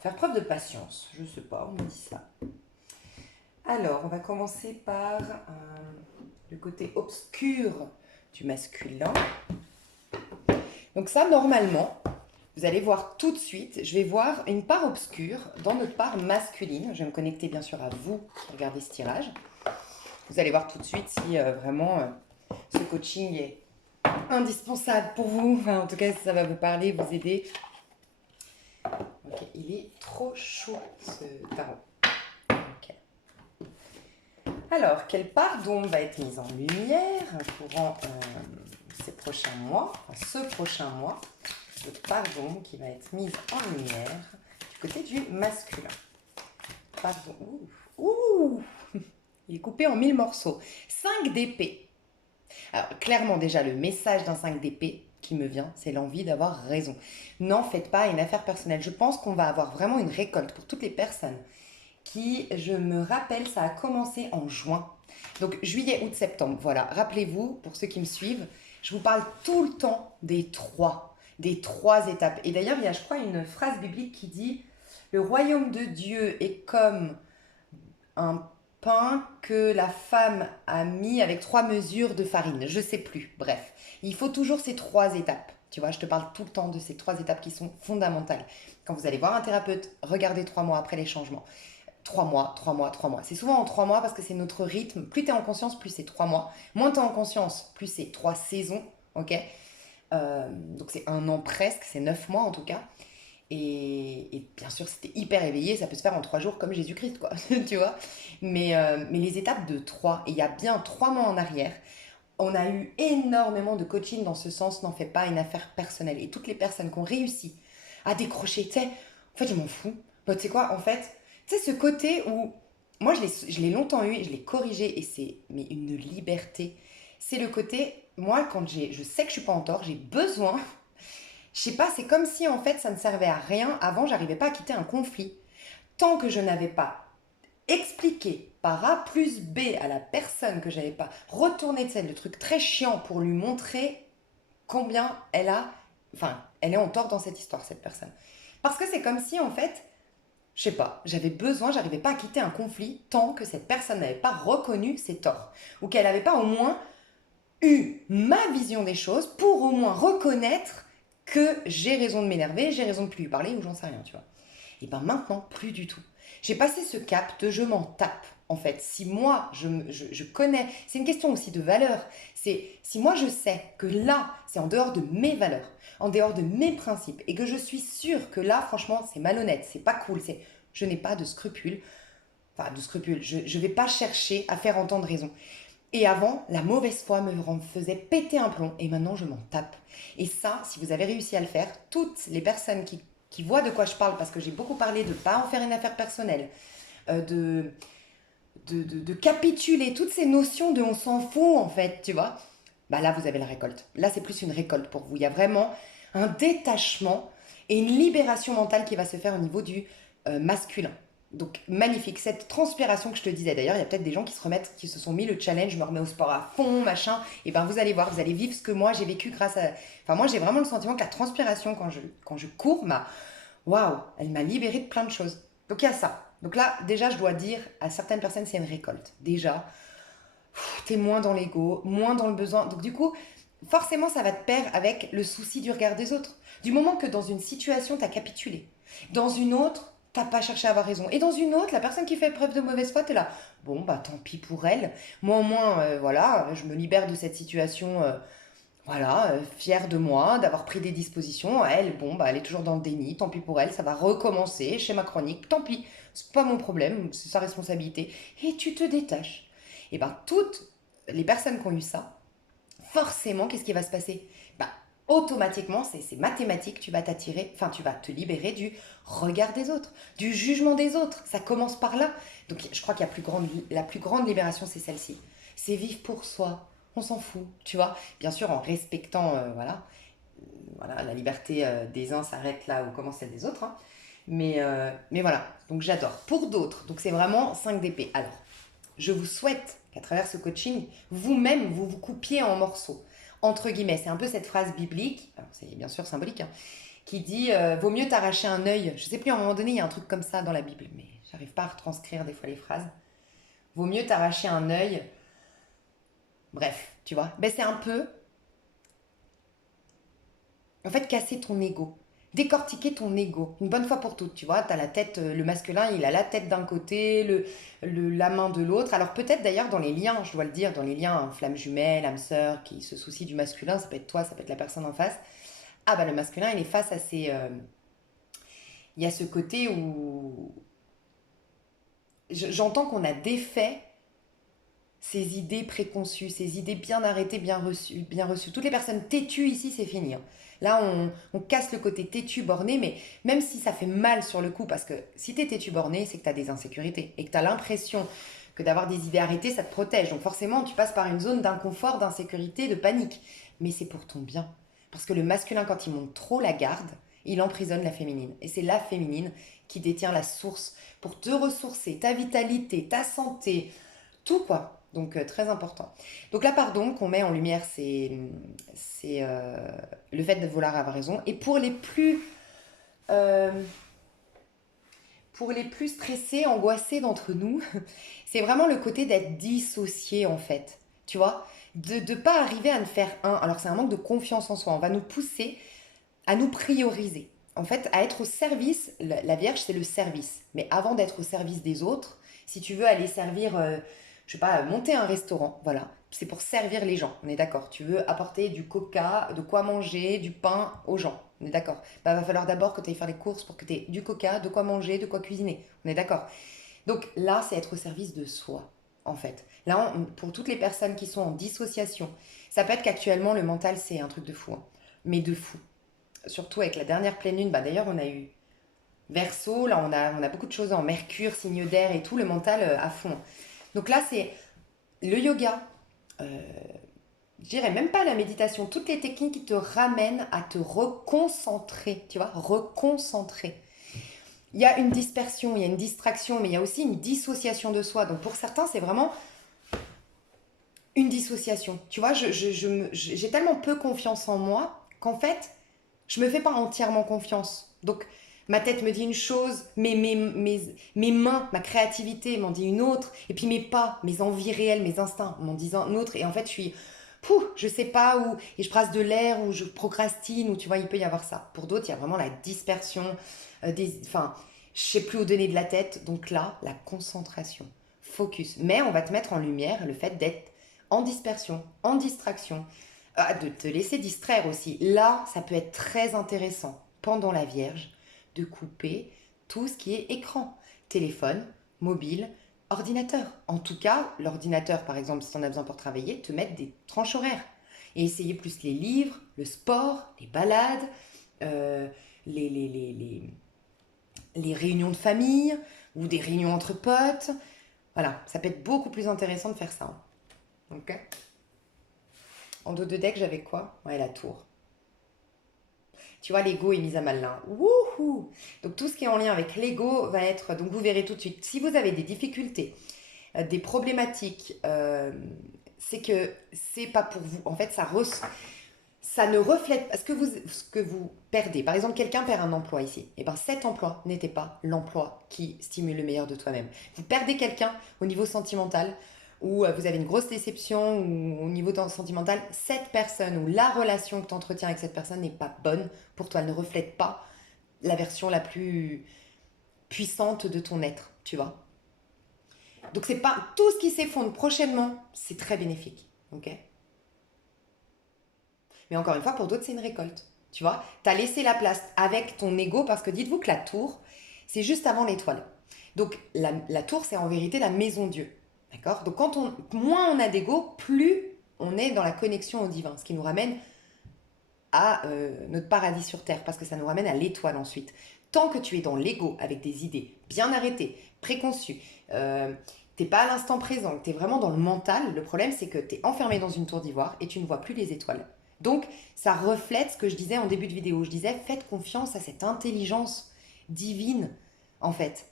Faire preuve de patience. Je sais pas, on me dit ça. Alors, on va commencer par le côté obscur du masculin. Donc ça, normalement, vous allez voir tout de suite, je vais voir une part obscure dans notre part masculine. Je vais me connecter bien sûr à vous qui regardez ce tirage. Vous allez voir tout de suite si vraiment ce coaching est indispensable pour vous. Enfin, en tout cas, si ça va vous parler, vous aider. Ok, il est trop chaud ce tarot. Ok. Alors, quelle part d'ombre va être mise en lumière courant ce prochain mois, cette part d'ombre qui va être mise en lumière du côté du masculin. Pardon. Ouh, il est coupé en 1000 morceaux. 5 d'épée. Alors, clairement, déjà, le message d'un 5 d'épée qui me vient, c'est l'envie d'avoir raison. N'en faites pas une affaire personnelle. Je pense qu'on va avoir vraiment une récolte pour toutes les personnes qui, je me rappelle, ça a commencé en juin. Donc, juillet, août, septembre. Voilà, rappelez-vous, pour ceux qui me suivent, je vous parle tout le temps des trois étapes. Et d'ailleurs, il y a, je crois, une phrase biblique qui dit « Le royaume de Dieu est comme un pain que la femme a mis avec 3 mesures de farine. Je sais plus. Bref, il faut toujours ces 3 étapes. Tu vois, je te parle tout le temps de ces 3 étapes qui sont fondamentales. Quand vous allez voir un thérapeute, regardez 3 mois après les changements. 3 mois, 3 mois, 3 mois. C'est souvent en 3 mois parce que c'est notre rythme. Plus tu es en conscience, plus c'est 3 mois. Moins tu es en conscience, plus c'est 3 saisons. Ok. Donc c'est un an presque, c'est 9 mois en tout cas. Et bien sûr, si t'es hyper éveillé, ça peut se faire en 3 jours comme Jésus-Christ, quoi. Tu vois. Mais les étapes de 3, et il y a bien 3 mois en arrière, on a eu énormément de coaching dans ce sens, n'en fais pas une affaire personnelle. Et toutes les personnes qui ont réussi à décrocher, tu sais, en fait, je m'en fous. Bah, tu sais quoi, en fait, tu sais, ce côté où, moi, je l'ai longtemps eu, et je l'ai corrigé, et c'est mais une liberté. C'est le côté, moi, quand je sais que je suis pas en tort, j'ai besoin, je sais pas, c'est comme si, en fait, ça ne servait à rien. Avant, j'arrivais pas à quitter un conflit. Tant que je n'avais pas expliqué par A plus B à la personne que j'avais pas retourné de scène, le truc très chiant pour lui montrer combien elle est en tort dans cette histoire, cette personne. Parce que c'est comme si, en fait, je sais pas, j'arrivais pas à quitter un conflit tant que cette personne n'avait pas reconnu ses torts. Ou qu'elle n'avait pas au moins eu ma vision des choses pour au moins reconnaître que j'ai raison de m'énerver, j'ai raison de plus lui parler ou j'en sais rien, tu vois. Et ben maintenant, plus du tout. J'ai passé ce cap de je m'en tape. En fait, si moi, je connais, c'est une question aussi de valeur. C'est si moi je sais que là, c'est en dehors de mes valeurs, en dehors de mes principes, et que je suis sûre que là, franchement, c'est malhonnête, c'est pas cool, je n'ai pas de scrupules. Enfin, de scrupules, je ne vais pas chercher à faire entendre raison. Et avant, la mauvaise foi me faisait péter un plomb, et maintenant je m'en tape. Et ça, si vous avez réussi à le faire, toutes les personnes qui voient de quoi je parle, parce que j'ai beaucoup parlé de ne pas en faire une affaire personnelle, de, de capituler toutes ces notions de on s'en fout en fait, tu vois, bah là vous avez la récolte. Là c'est plus une récolte pour vous. Il y a vraiment un détachement et une libération mentale qui va se faire au niveau du masculin. Donc magnifique, cette transpiration que je te disais d'ailleurs, il y a peut-être des gens qui se remettent, qui se sont mis le challenge, je me remets au sport à fond, machin, et ben vous allez voir, vous allez vivre ce que moi j'ai vécu grâce à... Enfin moi j'ai vraiment le sentiment que la transpiration quand je cours, waouh, elle m'a libérée de plein de choses. Donc il y a ça. Donc là, déjà, je dois dire à certaines personnes, c'est une récolte. Déjà, t'es moins dans l'ego, moins dans le besoin. Donc du coup, forcément, ça va te pair avec le souci du regard des autres. Du moment que dans une situation, t'as capitulé. Dans une autre, t'as pas cherché à avoir raison. Et dans une autre, la personne qui fait preuve de mauvaise foi, t'es là. Bon, bah tant pis pour elle. Moi au moins, voilà, je me libère de cette situation. Voilà, fière de moi, d'avoir pris des dispositions. Elle, bon, bah, elle est toujours dans le déni, tant pis pour elle, ça va recommencer, schéma chronique, tant pis, c'est pas mon problème, c'est sa responsabilité. Et tu te détaches. Et ben toutes les personnes qui ont eu ça, forcément, qu'est-ce qui va se passer? Bah, automatiquement, c'est mathématique, tu vas t'attirer, enfin, tu vas te libérer du regard des autres, du jugement des autres. Ça commence par là. Donc, je crois qu'il y a la plus grande libération, c'est celle-ci. C'est vivre pour soi. On s'en fout, tu vois. Bien sûr, en respectant, voilà, la liberté des uns s'arrête là où commence celle des autres, hein. Mais voilà, donc j'adore. Pour d'autres, donc c'est vraiment 5 d'épée. Alors, je vous souhaite qu'à travers ce coaching, vous-même, vous vous coupiez en morceaux. Entre guillemets, c'est un peu cette phrase biblique, alors c'est bien sûr symbolique, hein, qui dit vaut mieux t'arracher un œil. Je sais plus, à un moment donné, il y a un truc comme ça dans la Bible, mais j'arrive pas à retranscrire des fois les phrases. Vaut mieux t'arracher un œil. Bref, tu vois. Ben, c'est un peu, en fait, casser ton ego. Décortiquer ton ego, une bonne fois pour toutes, tu vois, t'as la tête, le masculin, il a la tête d'un côté, la main de l'autre. Alors peut-être d'ailleurs dans les liens, je dois le dire, dans les liens, hein, flamme jumelle, âme sœur, qui se soucie du masculin, ça peut être toi, ça peut être la personne en face. Ah bah le masculin, il est face à ces... il y a ce côté où j'entends qu'on a défait ces idées préconçues, ces idées bien arrêtées, bien reçues, bien reçues. Toutes les personnes têtues ici, c'est fini, hein. Là, on casse le côté têtu, borné, mais même si ça fait mal sur le coup, parce que si t'es têtu, borné, c'est que t'as des insécurités et que t'as l'impression que d'avoir des idées arrêtées, ça te protège. Donc forcément, tu passes par une zone d'inconfort, d'insécurité, de panique. Mais c'est pour ton bien. Parce que le masculin, quand il monte trop la garde, il emprisonne la féminine. Et c'est la féminine qui détient la source pour te ressourcer, ta vitalité, ta santé, tout quoi. Donc très important. Donc la pardon qu'on met en lumière, c'est le fait de vouloir avoir raison. Et pour les plus, euh, pour les plus stressés, angoissés d'entre nous, c'est vraiment le côté d'être dissocié en fait. Tu vois? De ne pas arriver à ne faire un. Alors c'est un manque de confiance en soi. On va nous pousser à nous prioriser. En fait, à être au service, la Vierge, c'est le service. Mais avant d'être au service des autres, si tu veux aller servir, je sais pas, monter un restaurant, voilà, c'est pour servir les gens, on est d'accord. Tu veux apporter du coca, de quoi manger, du pain aux gens, on est d'accord. Bah, va falloir d'abord que tu ailles faire les courses pour que tu aies du coca, de quoi manger, de quoi cuisiner, on est d'accord. Donc là, c'est être au service de soi, en fait. Là, pour toutes les personnes qui sont en dissociation, ça peut être qu'actuellement, le mental, c'est un truc de fou, hein, mais de fou. Surtout avec la dernière pleine lune, bah d'ailleurs on a eu Verseau, là on a beaucoup de choses en Mercure, signe d'air et tout, le mental à fond. Donc là c'est le yoga, euh, je dirais même pas la méditation, toutes les techniques qui te ramènent à te reconcentrer, tu vois, reconcentrer. Il y a une dispersion, il y a une distraction, mais il y a aussi une dissociation de soi. Donc pour certains c'est vraiment une dissociation. Tu vois, j'ai tellement peu confiance en moi qu'en fait je me fais pas entièrement confiance. Donc, ma tête me dit une chose, mes mains, ma créativité m'en dit une autre, et puis mes pas, mes envies réelles, mes instincts m'en disent une autre, et en fait, je suis, je sais pas où, et je brasse de l'air, ou je procrastine, ou tu vois, il peut y avoir ça. Pour d'autres, il y a vraiment la dispersion, enfin, je sais plus où donner de la tête, donc là, la concentration, focus. Mais on va te mettre en lumière le fait d'être en dispersion, en distraction, de te laisser distraire aussi. Là, ça peut être très intéressant pendant la Vierge de couper tout ce qui est écran, téléphone, mobile, ordinateur. En tout cas, l'ordinateur, par exemple, si tu en as besoin pour travailler, te mettre des tranches horaires. Et essayer plus les livres, le sport, les balades, euh, les, les, les, les, les réunions de famille ou des réunions entre potes. Voilà, ça peut être beaucoup plus intéressant de faire ça, hein. Ok. En dos de deck, j'avais quoi? Ouais, la tour. Tu vois, l'ego est mis à mal là. Wouhou! Donc tout ce qui est en lien avec l'ego va être... Donc vous verrez tout de suite. Si vous avez des difficultés, des problématiques, c'est que c'est pas pour vous. En fait, ça ne reflète pas ce que vous perdez. Par exemple, quelqu'un perd un emploi ici. Et bien cet emploi n'était pas l'emploi qui stimule le meilleur de toi-même. Vous perdez quelqu'un au niveau sentimental, ou vous avez une grosse déception ou au niveau sentimental, cette personne ou la relation que tu entretiens avec cette personne n'est pas bonne pour toi. Elle ne reflète pas la version la plus puissante de ton être, tu vois. Donc c'est pas tout ce qui s'effondre prochainement, c'est très bénéfique, ok. Mais encore une fois, pour d'autres, c'est une récolte. Tu vois, tu as laissé la place avec ton ego parce que dites-vous que la tour, c'est juste avant l'étoile. Donc la tour, c'est en vérité la maison Dieu. D'accord. Donc moins on a d'ego, plus on est dans la connexion au divin. Ce qui nous ramène à notre paradis sur terre parce que ça nous ramène à l'étoile ensuite. Tant que tu es dans l'ego avec des idées bien arrêtées, préconçues, t'es pas à l'instant présent, t'es vraiment dans le mental, le problème c'est que t'es enfermé dans une tour d'ivoire et tu ne vois plus les étoiles. Donc ça reflète ce que je disais en début de vidéo. Je disais faites confiance à cette intelligence divine en fait.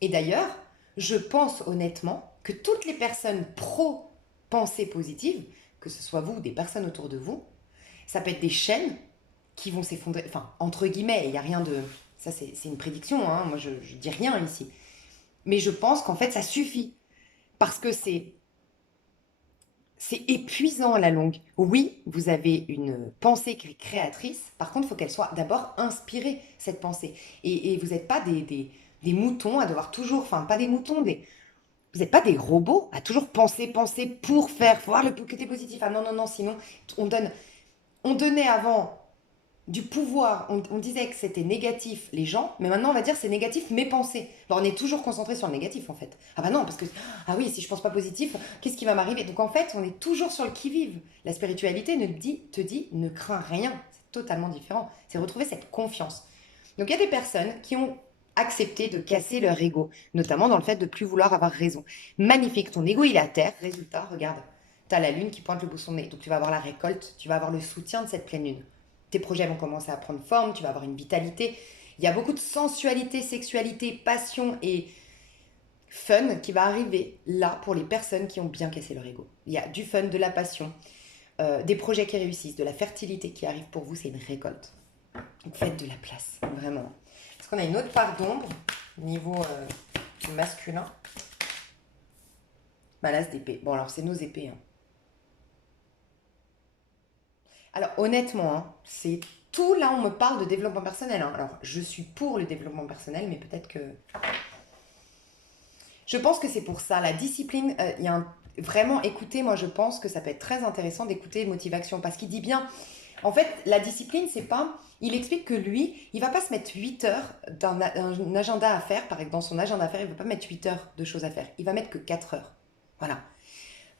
Et d'ailleurs, je pense honnêtement que toutes les personnes pro-pensée positive, que ce soit vous ou des personnes autour de vous, ça peut être des chaînes qui vont s'effondrer, enfin, entre guillemets, il n'y a rien de... Ça, c'est une prédiction, hein, moi, je dis rien ici. Mais je pense qu'en fait, ça suffit. Parce que c'est épuisant à la longue. Oui, vous avez une pensée qui est créatrice. Par contre, il faut qu'elle soit d'abord inspirée, cette pensée. Et vous n'êtes pas des moutons à devoir toujours... Enfin, pas des moutons, vous n'êtes pas des robots à toujours penser pour faire, voir le côté positif. Ah non, non, non, sinon, on donne... On donnait avant du pouvoir, on disait que c'était négatif les gens, mais maintenant on va dire c'est négatif mes pensées. Alors on est toujours concentré sur le négatif en fait. Ah bah non, parce que, ah oui, si je pense pas positif, qu'est-ce qui va m'arriver? Donc en fait, on est toujours sur le qui-vive. La spiritualité te dit, ne crains rien. C'est totalement différent. C'est retrouver cette confiance. Donc il y a des personnes qui ont accepté de casser leur ego, notamment dans le fait de plus vouloir avoir raison. Magnifique, ton ego il est à terre. Résultat, regarde, tu as la lune qui pointe le bout de son nez. Donc tu vas avoir la récolte, tu vas avoir le soutien de cette pleine lune. Tes projets vont commencer à prendre forme, tu vas avoir une vitalité. Il y a beaucoup de sensualité, sexualité, passion et fun qui va arriver là pour les personnes qui ont bien cassé leur ego. Il y a du fun, de la passion, des projets qui réussissent, de la fertilité qui arrive pour vous, c'est une récolte. Donc faites de la place, vraiment. Est-ce qu'on a une autre part d'ombre? niveau masculin. Bah l'as d'épée. Bon, alors c'est nos épées. Hein. Alors honnêtement, hein, c'est tout là, on me parle de développement personnel. Hein. Alors je suis pour le développement personnel, mais peut-être que... Je pense que c'est pour ça. La discipline, il y a vraiment, écoutez, moi je pense que ça peut être très intéressant d'écouter Motivation, parce qu'il dit bien, en fait, la discipline, c'est pas... Il explique que lui, il va pas se mettre 8 heures d'un un agenda à faire, par exemple, dans son agenda à faire, il va pas mettre 8 heures de choses à faire. Il va mettre que 4 heures. Voilà.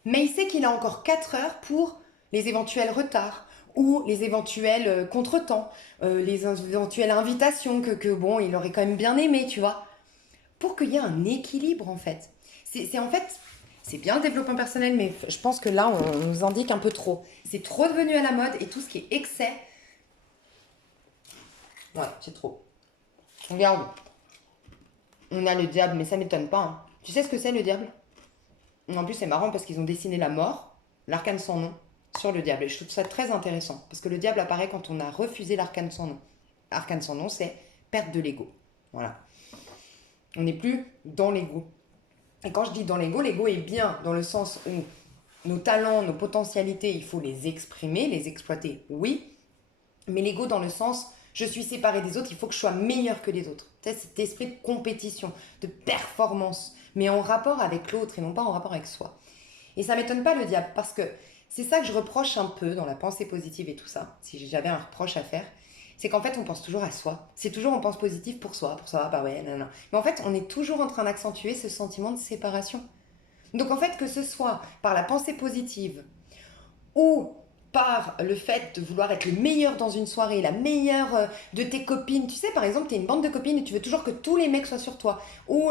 Mais il sait qu'il a encore 4 heures pour les éventuels retards ou les éventuels contretemps, les éventuelles invitations bon, il aurait quand même bien aimé, tu vois. Pour qu'il y ait un équilibre, en fait. En fait, c'est bien le développement personnel, mais je pense que là, on nous indique un peu trop. C'est trop devenu à la mode et tout ce qui est excès, ouais, c'est trop. Regarde, on a le diable, mais ça m'étonne pas. Hein. Tu sais ce que c'est le diable? En plus, c'est marrant parce qu'ils ont dessiné la mort, l'arcane sans nom, sur le diable. Et je trouve ça très intéressant. Parce que le diable apparaît quand on a refusé l'arcane sans nom. L'arcane sans nom, c'est perte de l'ego. Voilà. On n'est plus dans l'ego. Et quand je dis dans l'ego est bien dans le sens où nos talents, nos potentialités, il faut les exprimer, les exploiter, oui. Mais l'ego dans le sens, je suis séparé des autres, il faut que je sois meilleur que les autres. Tu sais, cet esprit de compétition, de performance, mais en rapport avec l'autre et non pas en rapport avec soi. Et ça m'étonne pas le diable, parce que c'est ça que je reproche un peu dans la pensée positive et tout ça, si j'avais un reproche à faire, c'est qu'en fait on pense toujours à soi. C'est toujours on pense positif pour soi, bah ouais, non, non. Mais en fait on est toujours en train d'accentuer ce sentiment de séparation. Donc en fait que ce soit par la pensée positive ou par le fait de vouloir être le meilleur dans une soirée, la meilleure de tes copines. Tu sais, par exemple, tu es une bande de copines et tu veux toujours que tous les mecs soient sur toi. Ou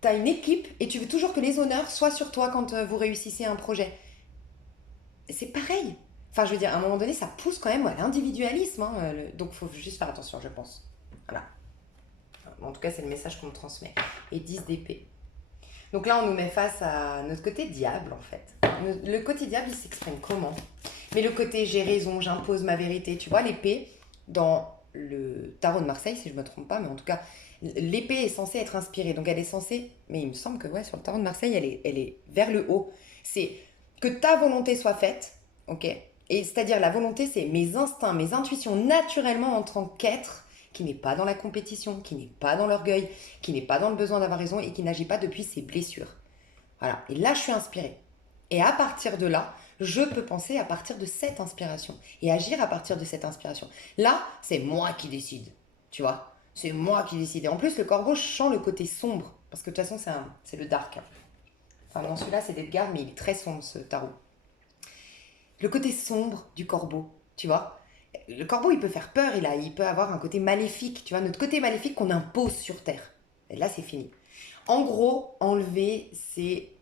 tu as une équipe et tu veux toujours que les honneurs soient sur toi quand vous réussissez un projet. C'est pareil. Enfin, je veux dire, à un moment donné, ça pousse quand même à l'individualisme. Hein, donc, il faut juste faire attention, je pense. Voilà. En tout cas, c'est le message qu'on me transmet. Et 10 d'épée. Donc là, on nous met face à notre côté diable, en fait. Le côté diable, il s'exprime comment? Mais le côté j'ai raison, j'impose ma vérité. Tu vois, l'épée, dans le tarot de Marseille, si je ne me trompe pas, mais en tout cas, l'épée est censée être inspirée. Donc elle est censée, mais il me semble que ouais, sur le tarot de Marseille, elle est vers le haut. C'est que ta volonté soit faite, ok? Et c'est-à-dire la volonté, c'est mes instincts, mes intuitions naturellement en tant qu'être qui n'est pas dans la compétition, qui n'est pas dans l'orgueil, qui n'est pas dans le besoin d'avoir raison et qui n'agit pas depuis ses blessures. Voilà. Et là, je suis inspirée. Et à partir de là, je peux penser à partir de cette inspiration et agir à partir de cette inspiration. Là, c'est moi qui décide, tu vois. C'est moi qui décide. Et en plus, le corbeau sent le côté sombre, parce que de toute façon, c'est le dark. Enfin, non, celui-là, c'est d'Edgar, mais il est très sombre, ce tarot. Le côté sombre du corbeau, tu vois. Le corbeau, il peut faire peur, il peut avoir un côté maléfique, tu vois, notre côté maléfique qu'on impose sur Terre. Et là, c'est fini. En gros, enlever ces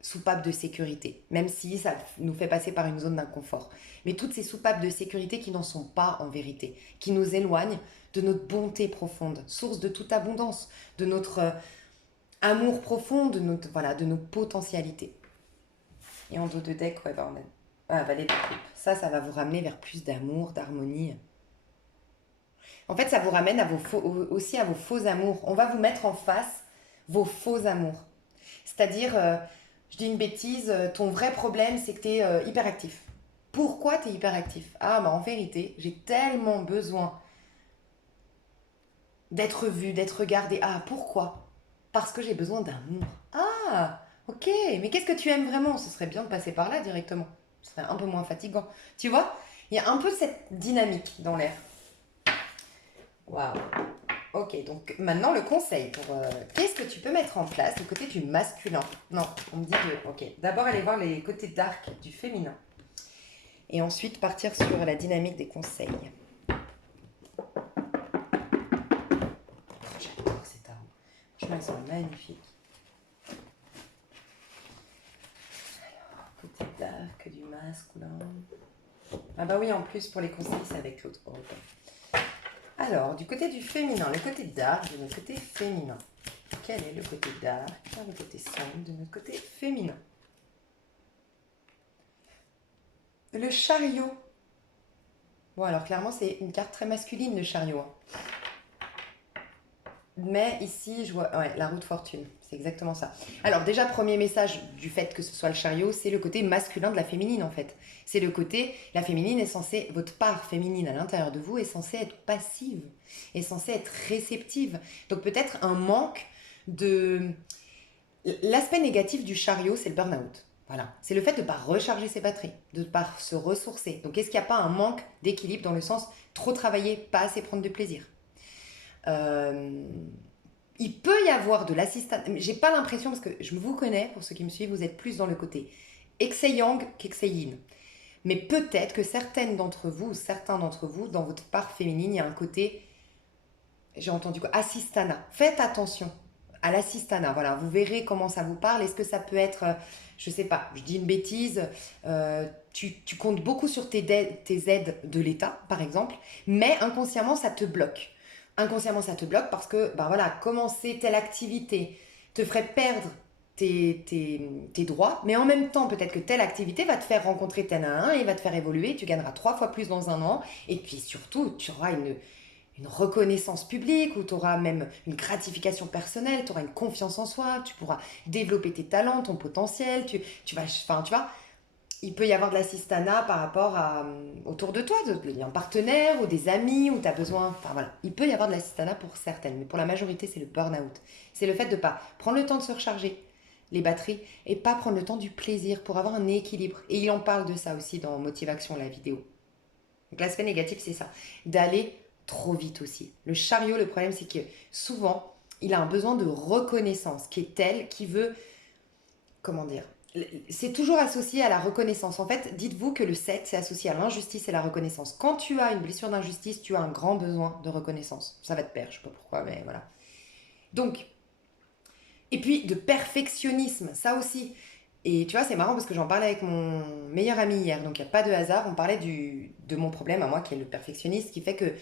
soupapes de sécurité, même si ça nous fait passer par une zone d'inconfort. Mais toutes ces soupapes de sécurité qui n'en sont pas en vérité, qui nous éloignent de notre bonté profonde, source de toute abondance, de notre amour profond, voilà, de nos potentialités. Et en dos de deck, ouais, on a valet de coupe. Ça va vous ramener vers plus d'amour, d'harmonie. En fait, ça vous ramène aussi à vos faux amours. On va vous mettre en face vos faux amours. C'est-à-dire, je dis une bêtise, ton vrai problème, c'est que tu es hyperactif. Pourquoi tu es hyperactif? Ah, bah en vérité, j'ai tellement besoin d'être vu, d'être regardé. Ah, pourquoi? Parce que j'ai besoin d'amour. Ah, ok, mais qu'est-ce que tu aimes vraiment? Ce serait bien de passer par là directement. Ce serait un peu moins fatigant. Tu vois? Il y a un peu cette dynamique dans l'air. Waouh. Ok, donc maintenant le conseil pour qu'est-ce que tu peux mettre en place du côté du masculin? Non, on me dit de... Ok, d'abord aller voir les côtés dark du féminin. Et ensuite partir sur la dynamique des conseils. Oh, j'adore ces tarots. Franchement, ils sont magnifiques. Alors, côté dark du masculin. Ah bah oui, en plus, pour les conseils, c'est avec l'autre. Oh, okay. Alors, du côté du féminin, le côté dark de notre côté féminin. Quel est le côté dark, le côté sombre de notre côté féminin? Le chariot. Bon, alors clairement, c'est une carte très masculine, le chariot. Hein. Mais ici, je vois ouais, la roue de fortune. C'est exactement ça. Alors déjà, premier message du fait que ce soit le chariot, c'est le côté masculin de la féminine en fait. C'est le côté, la féminine est censée, votre part féminine à l'intérieur de vous est censée être passive, est censée être réceptive. Donc peut-être un manque de... L'aspect négatif du chariot, c'est le burn-out. Voilà. C'est le fait de ne pas recharger ses batteries, de ne pas se ressourcer. Donc est-ce qu'il n'y a pas un manque d'équilibre dans le sens trop travailler, pas assez prendre de plaisir? Euh, il peut y avoir de l'assistance. J'ai pas l'impression, parce que je vous connais, pour ceux qui me suivent, vous êtes plus dans le côté Exei Yang qu'Exei Yin. Mais peut-être que certaines d'entre vous, ou certains d'entre vous, dans votre part féminine, il y a un côté, j'ai entendu quoi, assistana. Faites attention à l'assistana. Voilà, vous verrez comment ça vous parle. Est-ce que ça peut être, je sais pas, je dis une bêtise, tu comptes beaucoup sur tes aides de l'État, par exemple, mais inconsciemment, ça te bloque. Inconsciemment, ça te bloque parce que, ben voilà, commencer telle activité te ferait perdre tes droits, mais en même temps, peut-être que telle activité va te faire rencontrer tel un et va te faire évoluer, tu gagneras 3 fois plus dans un an, et puis surtout, tu auras une reconnaissance publique, ou tu auras même une gratification personnelle, tu auras une confiance en soi, tu pourras développer tes talents, ton potentiel, tu vas, enfin, tu vois, il peut y avoir de l'assistanat par rapport à, autour de toi, un partenaire ou des amis où tu as besoin. Enfin voilà, il peut y avoir de l'assistanat pour certaines, mais pour la majorité, c'est le burn-out. C'est le fait de ne pas prendre le temps de se recharger les batteries et pas prendre le temps du plaisir pour avoir un équilibre. Et il en parle de ça aussi dans Motivation, la vidéo. Donc l'aspect négatif, c'est ça, d'aller trop vite aussi. Le chariot, le problème, c'est que souvent, il a un besoin de reconnaissance qui est tel qu'il veut, comment dire, c'est toujours associé à la reconnaissance. En fait, dites-vous que le 7, c'est associé à l'injustice et la reconnaissance. Quand tu as une blessure d'injustice, tu as un grand besoin de reconnaissance. Ça va te perdre, je sais pas pourquoi, mais voilà. Donc, et puis de perfectionnisme, ça aussi. Et tu vois, c'est marrant parce que j'en parlais avec mon meilleur ami hier, donc il n'y a pas de hasard. On parlait de mon problème à moi, qui est le perfectionniste, qui fait que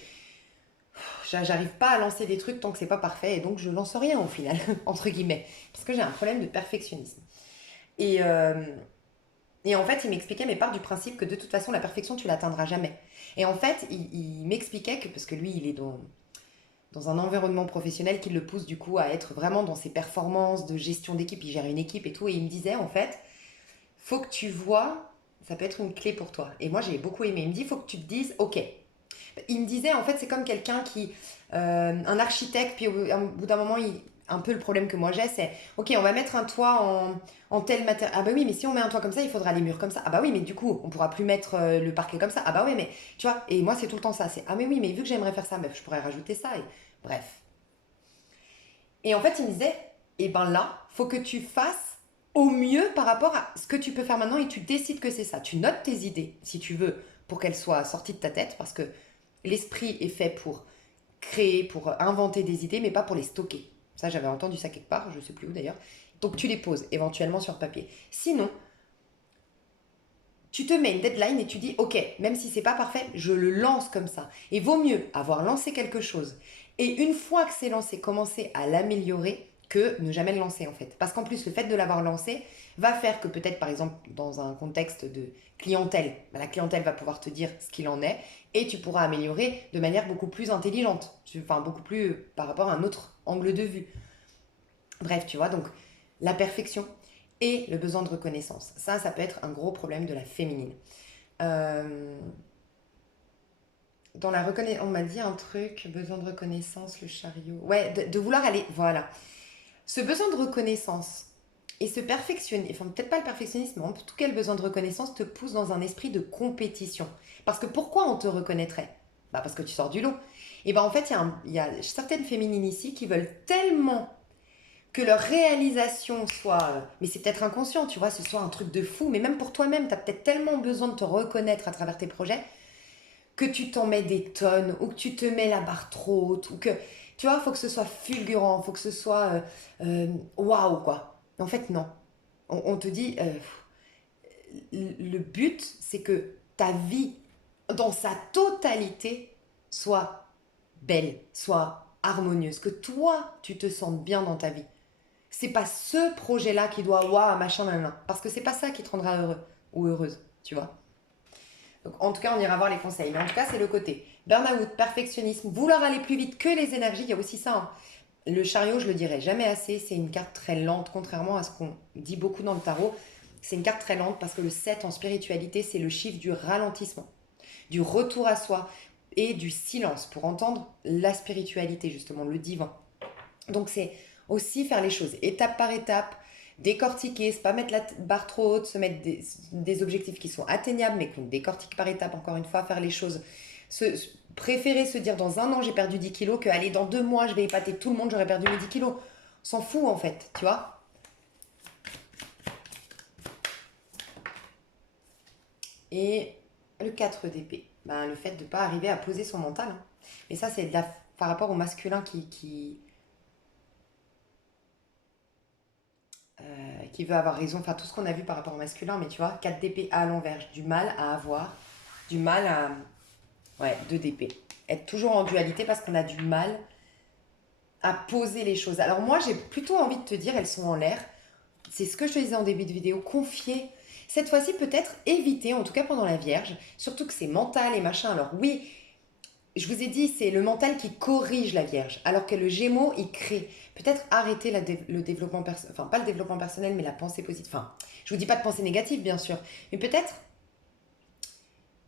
j'arrive pas à lancer des trucs tant que c'est pas parfait, et donc je lance rien au final, entre guillemets, parce que j'ai un problème de perfectionnisme. Et, euh, Et en fait, il m'expliquait, mais part du principe que de toute façon, la perfection, tu l'atteindras jamais. Et en fait, il m'expliquait que, parce que lui, il est dans un environnement professionnel qui le pousse du coup à être vraiment dans ses performances de gestion d'équipe, il gère une équipe et tout, et il me disait, en fait, faut que tu vois, ça peut être une clé pour toi. Et moi, j'ai beaucoup aimé. Il me dit, faut que tu te dises, ok. Il me disait, en fait, c'est comme quelqu'un qui, un architecte, puis au bout d'un moment, un peu le problème que moi j'ai, c'est, ok, on va mettre un toit en tel matériel. Ah bah oui, mais si on met un toit comme ça, il faudra les murs comme ça. Ah bah oui, mais du coup, on pourra plus mettre le parquet comme ça. Ah bah oui, mais tu vois, et moi, c'est tout le temps ça. C'est, ah mais oui, mais vu que j'aimerais faire ça, mais je pourrais rajouter ça. Et, bref. Et en fait, il me disait, et ben là, faut que tu fasses au mieux par rapport à ce que tu peux faire maintenant et tu décides que c'est ça. Tu notes tes idées, si tu veux, pour qu'elles soient sorties de ta tête, parce que l'esprit est fait pour créer, pour inventer des idées, mais pas pour les stocker. Ça, j'avais entendu ça quelque part, je ne sais plus où d'ailleurs. Donc tu les poses éventuellement sur papier. Sinon, tu te mets une deadline et tu dis, ok, même si c'est pas parfait, je le lance comme ça. Et vaut mieux avoir lancé quelque chose et une fois que c'est lancé, commencer à l'améliorer que ne jamais le lancer en fait. Parce qu'en plus, le fait de l'avoir lancé va faire que peut-être par exemple dans un contexte de clientèle, la clientèle va pouvoir te dire ce qu'il en est et tu pourras améliorer de manière beaucoup plus intelligente, enfin beaucoup plus par rapport à un autre angle de vue. Bref, tu vois, donc la perfection et le besoin de reconnaissance. Ça peut être un gros problème de la féminine. Euh, Dans la reconnaissance, on m'a dit un truc, besoin de reconnaissance, le chariot. Ouais, de vouloir aller, voilà. Ce besoin de reconnaissance et ce perfectionnisme, enfin peut-être pas le perfectionnisme, mais en tout cas le besoin de reconnaissance te pousse dans un esprit de compétition. Parce que pourquoi on te reconnaîtrait? Bah parce que tu sors du lot. Et ben en fait, il y a certaines féminines ici qui veulent tellement que leur réalisation soit, mais c'est peut-être inconscient, tu vois, ce soit un truc de fou, mais même pour toi-même, tu as peut-être tellement besoin de te reconnaître à travers tes projets que tu t'en mets des tonnes, ou que tu te mets la barre trop haute, ou que, tu vois, il faut que ce soit fulgurant, il faut que ce soit waouh, quoi. En fait, non. On te dit, le but, c'est que ta vie, dans sa totalité, soit belle, soit harmonieuse, que toi, tu te sentes bien dans ta vie. C'est pas ce projet-là qui doit, waouh, machin, nan, parce que c'est pas ça qui te rendra heureux ou heureuse, tu vois. Donc, en tout cas, on ira voir les conseils. Mais en tout cas, c'est le côté burn-out, perfectionnisme, vouloir aller plus vite que les énergies. Il y a aussi ça, hein. Le chariot, je le dirai jamais assez, c'est une carte très lente, contrairement à ce qu'on dit beaucoup dans le tarot. C'est une carte très lente parce que le 7 en spiritualité, c'est le chiffre du ralentissement, du retour à soi et du silence pour entendre la spiritualité, justement, le divin. Donc c'est aussi faire les choses étape par étape, décortiquer, c'est pas mettre la barre trop haute, se mettre des objectifs qui sont atteignables, mais qu'on décortique par étape, encore une fois, faire les choses. Préférer se dire dans un an j'ai perdu 10 kilos que allez dans 2 mois je vais épater tout le monde, j'aurais perdu mes 10 kilos. On s'en fout en fait, tu vois. Et le 4 d'épée, ben, le fait de ne pas arriver à poser son mental. Hein. Et ça c'est par rapport au masculin qui veut avoir raison, enfin tout ce qu'on a vu par rapport au masculin, mais tu vois, 4 d'épée à l'envers, du mal à avoir, du mal à... Ouais, 2 d'épée. Être toujours en dualité parce qu'on a du mal à poser les choses. Alors moi, j'ai plutôt envie de te dire, elles sont en l'air. C'est ce que je te disais en début de vidéo, confier. Cette fois-ci, peut-être éviter, en tout cas pendant la Vierge, surtout que c'est mental et machin. Alors oui, je vous ai dit, c'est le mental qui corrige la Vierge, alors que le Gémeaux, il crée. Peut-être arrêter le développement personnel, enfin pas le développement personnel, mais la pensée positive. Enfin, je vous dis pas de pensée négative, bien sûr, mais peut-être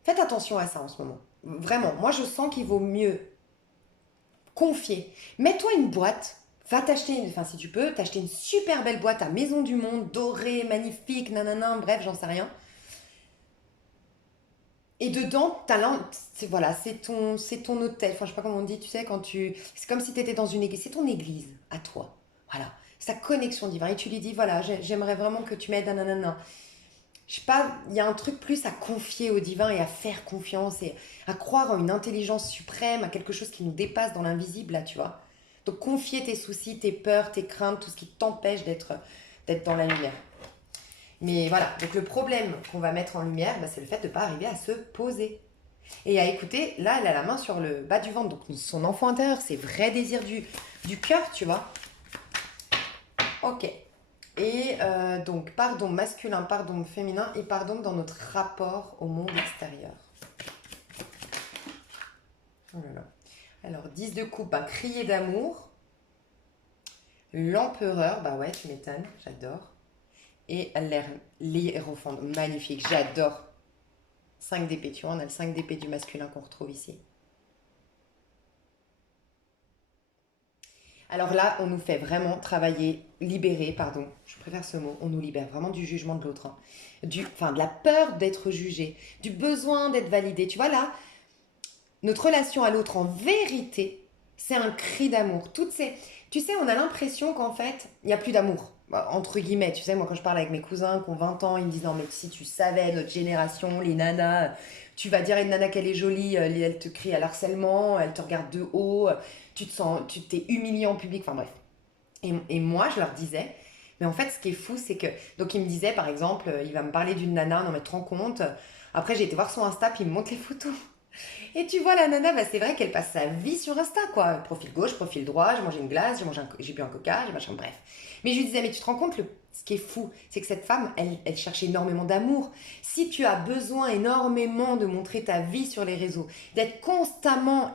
faites attention à ça en ce moment. Vraiment, moi je sens qu'il vaut mieux confier. Mets-toi une boîte, va t'acheter, enfin si tu peux, t'acheter une super belle boîte à Maison du Monde, dorée, magnifique, nanana, bref, j'en sais rien. Et dedans, voilà, c'est ton hôtel. Enfin, je sais pas comment on dit, tu sais, c'est comme si tu étais dans une église. C'est ton église, à toi. Voilà. Sa connexion divine. Et tu lui dis, voilà, j'aimerais vraiment que tu m'aides, nanana. Je sais pas, il y a un truc plus à confier au divin et à faire confiance et à croire en une intelligence suprême, à quelque chose qui nous dépasse dans l'invisible, là, tu vois. Donc, confier tes soucis, tes peurs, tes craintes, tout ce qui t'empêche d'être dans la lumière. Mais voilà, donc le problème qu'on va mettre en lumière, bah, c'est le fait de ne pas arriver à se poser. Et à écouter, là, elle a la main sur le bas du ventre, donc son enfant intérieur, ses vrais désirs du cœur, tu vois. Ok. Et donc, pardon masculin, pardon féminin et pardon dans notre rapport au monde extérieur. Oh là là. Alors, 10 de coupe, bah, crier d'amour. L'empereur, bah ouais, tu m'étonnes, j'adore. Et l'hiérophant, magnifique, j'adore. 5 d'épée, tu vois, on a le 5 d'épée du masculin qu'on retrouve ici. Alors là, on nous fait vraiment travailler, libérer, pardon, je préfère ce mot, on nous libère vraiment du jugement de l'autre, hein. De la peur d'être jugé, du besoin d'être validé. Tu vois là, notre relation à l'autre en vérité, c'est un cri d'amour. Tu sais, on a l'impression qu'en fait, il n'y a plus d'amour. Bah, entre guillemets, tu sais, moi quand je parle avec mes cousins qui ont 20 ans, ils me disent non mais si tu savais, notre génération, les nanas, tu vas dire à une nana qu'elle est jolie, elle te crie à l'harcèlement, elle te regarde de haut, tu t'es humilié en public, enfin bref. Et moi, je leur disais, mais en fait, ce qui est fou, c'est que. Donc, il me disait, par exemple, il va me parler d'une nana, non, mais tu te rends compte. Après, j'ai été voir son Insta, puis il me montre les photos. Et tu vois, la nana, bah, c'est vrai qu'elle passe sa vie sur Insta, quoi. Profil gauche, profil droit, j'ai mangé une glace, j'ai bu un coca, j'ai machin, bref. Mais je lui disais, mais tu te rends compte, ce qui est fou, c'est que cette femme, elle cherche énormément d'amour. Si tu as besoin énormément de montrer ta vie sur les réseaux, d'être constamment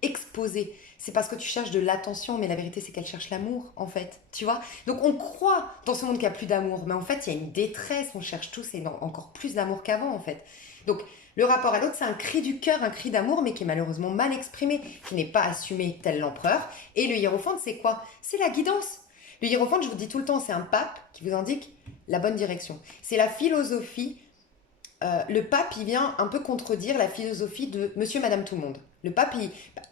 exposé, c'est parce que tu cherches de l'attention, mais la vérité, c'est qu'elle cherche l'amour, en fait. Tu vois. Donc, on croit dans ce monde qu'il n'y a plus d'amour, mais en fait, il y a une détresse, on cherche tous encore plus d'amour qu'avant, en fait. Donc, le rapport à l'autre, c'est un cri du cœur, un cri d'amour, mais qui est malheureusement mal exprimé, qui n'est pas assumé tel l'empereur. Et le hiérophante, c'est quoi? C'est la guidance. Le hiérophante, je vous dis tout le temps, c'est un pape qui vous indique la bonne direction. C'est la philosophie. Le pape, il vient un peu contredire la philosophie de monsieur, madame, tout le monde. Le pape,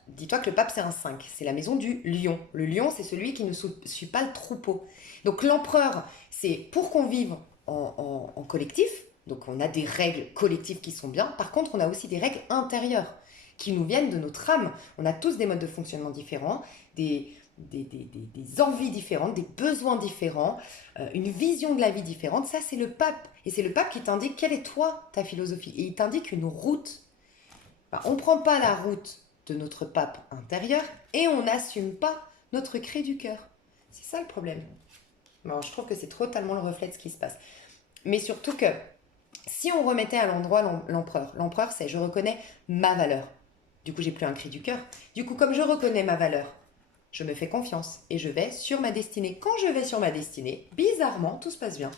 dis-toi que le pape, c'est un 5. C'est la maison du lion. Le lion, c'est celui qui ne suit pas le troupeau. Donc l'empereur, c'est pour qu'on vive en collectif. Donc on a des règles collectives qui sont bien. Par contre, on a aussi des règles intérieures qui nous viennent de notre âme. On a tous des modes de fonctionnement différents, des envies différentes, des besoins différents, une vision de la vie différente. Ça, c'est le pape. Et c'est le pape qui t'indique quelle est toi, ta philosophie. Et il t'indique une route. Enfin, on ne prend pas la route de notre pape intérieur et on n'assume pas notre cri du cœur. C'est ça le problème. Bon, je trouve que c'est totalement le reflet de ce qui se passe. Mais surtout que si on remettait à l'endroit l'empereur c'est je reconnais ma valeur. Du coup, j'ai plus un cri du cœur. Du coup, comme je reconnais ma valeur, Je me fais confiance et je vais sur ma destinée. Quand je vais sur ma destinée, bizarrement, tout se passe bien.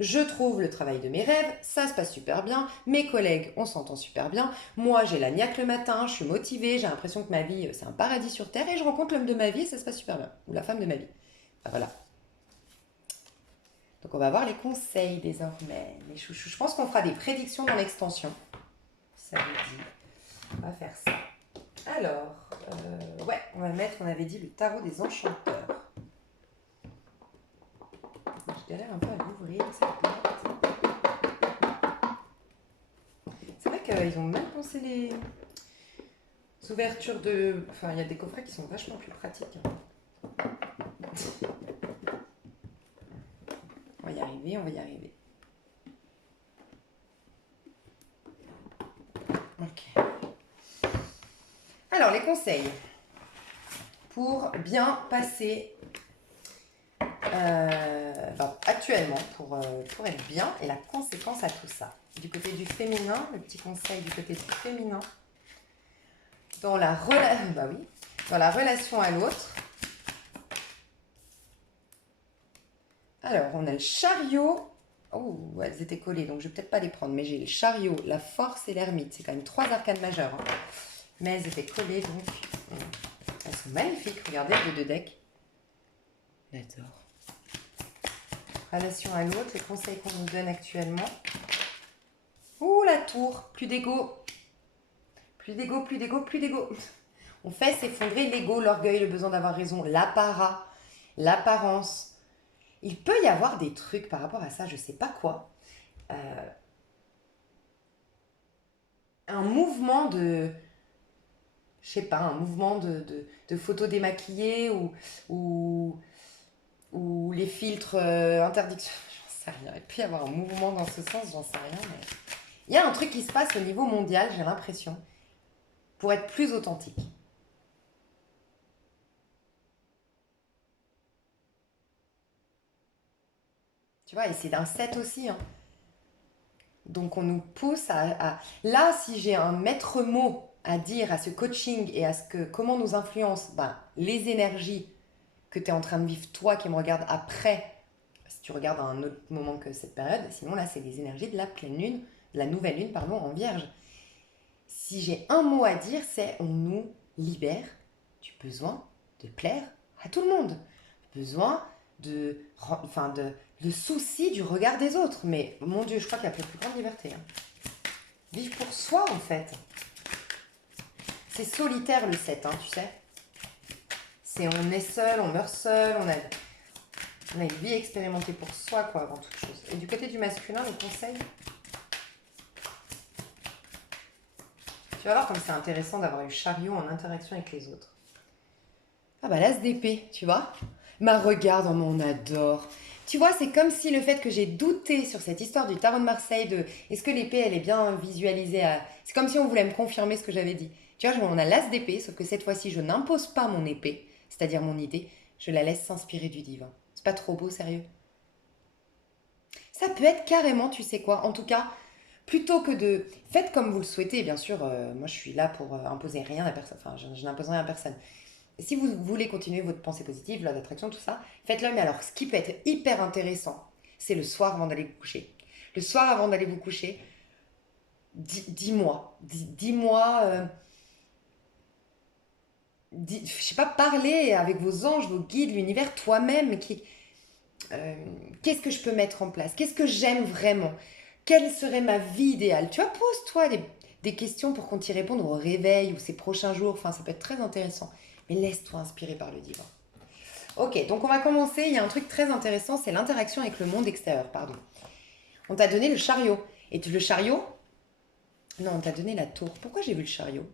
Je trouve le travail de mes rêves, ça se passe super bien, mes collègues, on s'entend super bien, moi j'ai la niaque le matin, je suis motivée, j'ai l'impression que ma vie c'est un paradis sur terre et je rencontre l'homme de ma vie et ça se passe super bien, ou la femme de ma vie. Enfin, voilà. Donc on va voir les conseils désormais, mes chouchous. Je pense qu'on fera des prédictions dans l'extension. Ça vous dit. On va faire ça. Alors, ouais, on va mettre, on avait dit le tarot des enchanteurs. Je galère un peu à l'ouvrir, cette boîte. C'est vrai qu'ils ont mal pensé les ouvertures de... Enfin, il y a des coffrets qui sont vachement plus pratiques. On va y arriver, on va y arriver. Ok. Alors, les conseils pour bien passer actuellement, pour être bien, et la conséquence à tout ça. Du côté du féminin, le petit conseil du côté du féminin, dans la relation à l'autre. Alors, on a le chariot. Oh, elles étaient collées, donc je vais peut-être pas les prendre, mais j'ai le chariot, la force et l'ermite. C'est quand même 3 arcanes majeures. Hein. Mais elles étaient collées, donc elles sont magnifiques. Regardez les 2 decks. J'adore. Relation à l'autre, les conseils qu'on nous donne actuellement. Ouh, la tour, plus d'ego. Plus d'ego, plus d'ego, plus d'ego. On fait s'effondrer l'ego, l'orgueil, le besoin d'avoir raison, l'apparat, l'apparence. Il peut y avoir des trucs par rapport à ça, je sais pas quoi. Un mouvement de... Je sais pas, un mouvement de photos démaquillées ou les filtres interdiction. J'en sais rien. Il peut y avoir un mouvement dans ce sens, j'en sais rien. Mais... Il y a un truc qui se passe au niveau mondial, j'ai l'impression, pour être plus authentique. Tu vois, et c'est d'un 7 aussi. Hein. Donc on nous pousse à... Là, si j'ai un maître mot à dire à ce coaching et à ce que comment nous influence les énergies que tu es en train de vivre, toi qui me regardes après, si tu regardes à un autre moment que cette période, sinon là, c'est les énergies de la pleine lune, de la nouvelle lune, pardon, en vierge. Si j'ai un mot à dire, c'est on nous libère du besoin de plaire à tout le monde. Besoin le souci du regard des autres. Mais mon Dieu, je crois qu'il y a la plus grande liberté. Hein. Vivre pour soi, en fait. C'est solitaire le 7, hein, tu sais. C'est on est seul, on meurt seul, on a une vie expérimentée pour soi, quoi, avant toute chose. Et du côté du masculin, le conseil, tu vas voir comme c'est intéressant d'avoir eu chariot en interaction avec les autres. Ah bah l'as d'épée, tu vois. Regarde, on adore. Tu vois, c'est comme si le fait que j'ai douté sur cette histoire du tarot de Marseille, de est-ce que l'épée, elle est bien visualisée à... C'est comme si on voulait me confirmer ce que j'avais dit. Tu vois, on a l'as d'épée, sauf que cette fois-ci, je n'impose pas mon épée, c'est-à-dire mon idée, je la laisse s'inspirer du divin. C'est pas trop beau, sérieux? Ça peut être carrément, tu sais quoi, en tout cas, plutôt que de... Faites comme vous le souhaitez, bien sûr, moi je suis là pour imposer rien à personne, enfin, je n'impose rien à personne. Si vous voulez continuer votre pensée positive, loi d'attraction, tout ça, faites-le. Mais alors, ce qui peut être hyper intéressant, c'est le soir avant d'aller vous coucher. Le soir avant d'aller vous coucher, dis-moi, je sais pas, parlez avec vos anges, vos guides, l'univers, toi-même. Qu'est-ce que je peux mettre en place? Qu'est-ce que j'aime vraiment? Quelle serait ma vie idéale? Tu vois, pose-toi des questions pour qu'on t'y réponde au réveil ou ces prochains jours. Enfin, ça peut être très intéressant. Mais laisse-toi inspirer par le divin. Ok, donc on va commencer. Il y a un truc très intéressant, c'est l'interaction avec le monde extérieur. Pardon. On t'a donné le chariot. Et le chariot... Non, on t'a donné la tour. Pourquoi j'ai vu le chariot?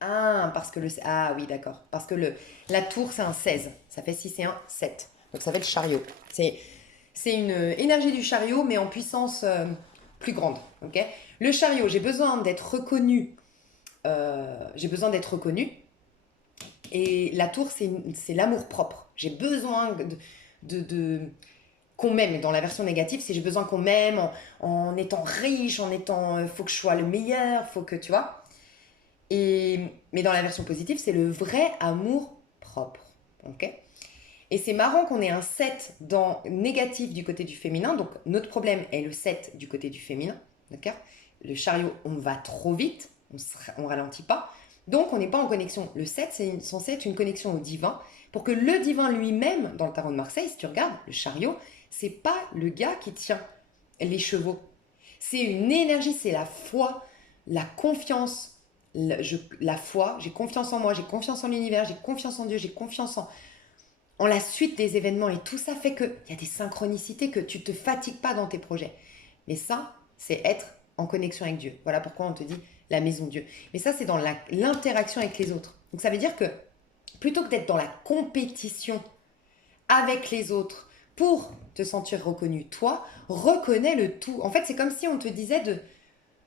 Ah, parce que le... Ah oui, d'accord. Parce que la tour, c'est un 16. Ça fait 6 et 1, 7. Donc ça fait le chariot. C'est une énergie du chariot, mais en puissance plus grande. Ok. Le chariot, j'ai besoin d'être reconnu. J'ai besoin d'être reconnue. Et la tour, c'est l'amour propre. J'ai besoin qu'on m'aime. Et dans la version négative, c'est j'ai besoin qu'on m'aime en étant riche, en étant... faut que je sois le meilleur, faut que, tu vois. Mais dans la version positive, c'est le vrai amour propre. Ok? Et c'est marrant qu'on ait un 7 dans négatif du côté du féminin. Donc notre problème est le 7 du côté du féminin. D'accord? Le chariot, on va trop vite, on ralentit pas. Donc on n'est pas en connexion. Le 7, c'est censé être une connexion au divin. Pour que le divin lui-même, dans le tarot de Marseille, si tu regardes, le chariot, c'est pas le gars qui tient les chevaux. C'est une énergie, c'est la foi, la confiance, la foi, j'ai confiance en moi, j'ai confiance en l'univers, j'ai confiance en Dieu, j'ai confiance en la suite des événements. Et tout ça fait qu'il y a des synchronicités, que tu te fatigues pas dans tes projets. Mais ça, c'est être en connexion avec Dieu. Voilà pourquoi on te dit la maison de Dieu. Mais ça, c'est dans l'interaction avec les autres. Donc ça veut dire que plutôt que d'être dans la compétition avec les autres pour te sentir reconnu, toi, reconnais le tout. En fait, c'est comme si on te disait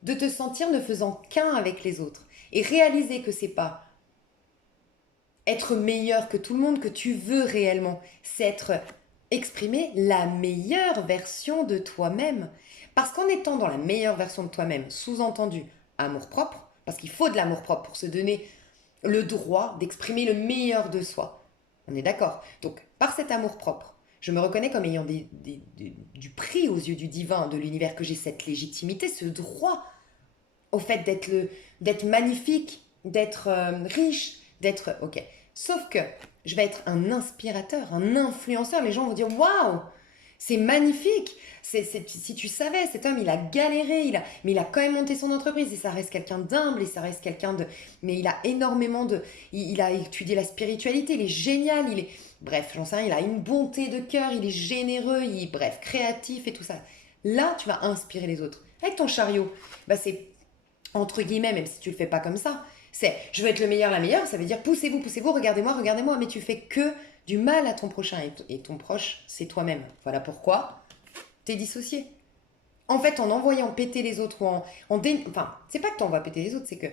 de te sentir ne faisant qu'un avec les autres. Et réaliser que c'est pas être meilleur que tout le monde que tu veux réellement. C'est exprimer la meilleure version de toi-même. Parce qu'en étant dans la meilleure version de toi-même, sous-entendu amour-propre, parce qu'il faut de l'amour-propre pour se donner le droit d'exprimer le meilleur de soi. On est d'accord? Donc, par cet amour-propre, je me reconnais comme ayant du prix aux yeux du divin, de l'univers, que j'ai cette légitimité, ce droit au fait d'être magnifique, d'être riche, d'être... Ok. Sauf que je vais être un inspirateur, un influenceur. Les gens vont dire waouh, c'est magnifique. Si tu savais, cet homme, il a galéré, mais il a quand même monté son entreprise. Et ça reste quelqu'un d'humble, et ça reste quelqu'un de... Mais il a énormément de... Il a étudié la spiritualité, il est génial, il est... Bref, j'en sais rien, il a une bonté de cœur, il est généreux, bref, créatif et tout ça. Là, tu vas inspirer les autres. Avec ton chariot, bah c'est entre guillemets, même si tu le fais pas comme ça, c'est je veux être le meilleur, la meilleure, ça veut dire poussez-vous, poussez-vous, regardez-moi, regardez-moi, mais tu fais que du mal à ton prochain et ton proche, c'est toi-même. Voilà pourquoi t'es dissocié. En fait, en envoyant péter les autres ou enfin, c'est pas que t'envoies péter les autres, c'est que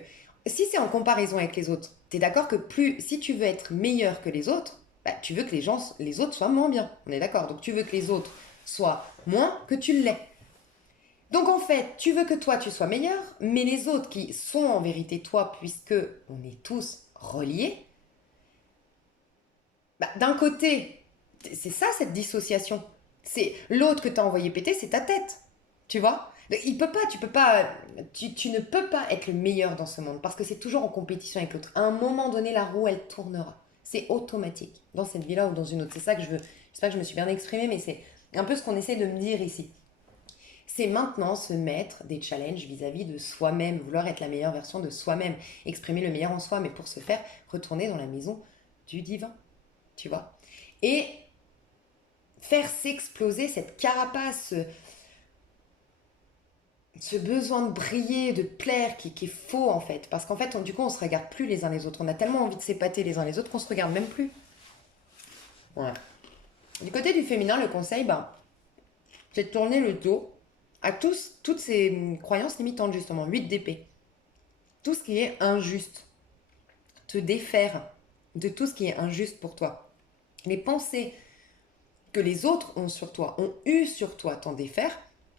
si c'est en comparaison avec les autres, t'es d'accord que si tu veux être meilleur que les autres, bah, tu veux que les autres soient moins bien. On est d'accord. Donc tu veux que les autres soient moins que tu l'es. Donc en fait, tu veux que toi tu sois meilleur, mais les autres qui sont en vérité toi, puisque on est tous reliés, bah, d'un côté, c'est ça cette dissociation. C'est l'autre que tu as envoyé péter, c'est ta tête. Tu vois? Tu peux pas, tu ne peux pas être le meilleur dans ce monde parce que c'est toujours en compétition avec l'autre. À un moment donné, la roue, elle tournera. C'est automatique dans cette vie-là ou dans une autre. C'est ça que je veux. J'espère que je me suis bien exprimée, mais c'est un peu ce qu'on essaie de me dire ici. C'est maintenant se mettre des challenges vis-à-vis de soi-même, vouloir être la meilleure version de soi-même, exprimer le meilleur en soi, mais pour ce faire, retourner dans la maison du divin, tu vois. Et faire s'exploser cette carapace, ce besoin de briller, de plaire qui est faux en fait. Parce qu'en fait, du coup, on se regarde plus les uns les autres. On a tellement envie de s'épater les uns les autres qu'on se regarde même plus. Ouais. Du côté du féminin, le conseil, c'est de tourner le dos à toutes ces croyances limitantes, justement, 8 d'épée. Tout ce qui est injuste. Te défaire de tout ce qui est injuste pour toi. Les pensées que les autres ont sur toi, ont eu sur toi, t'en défaire,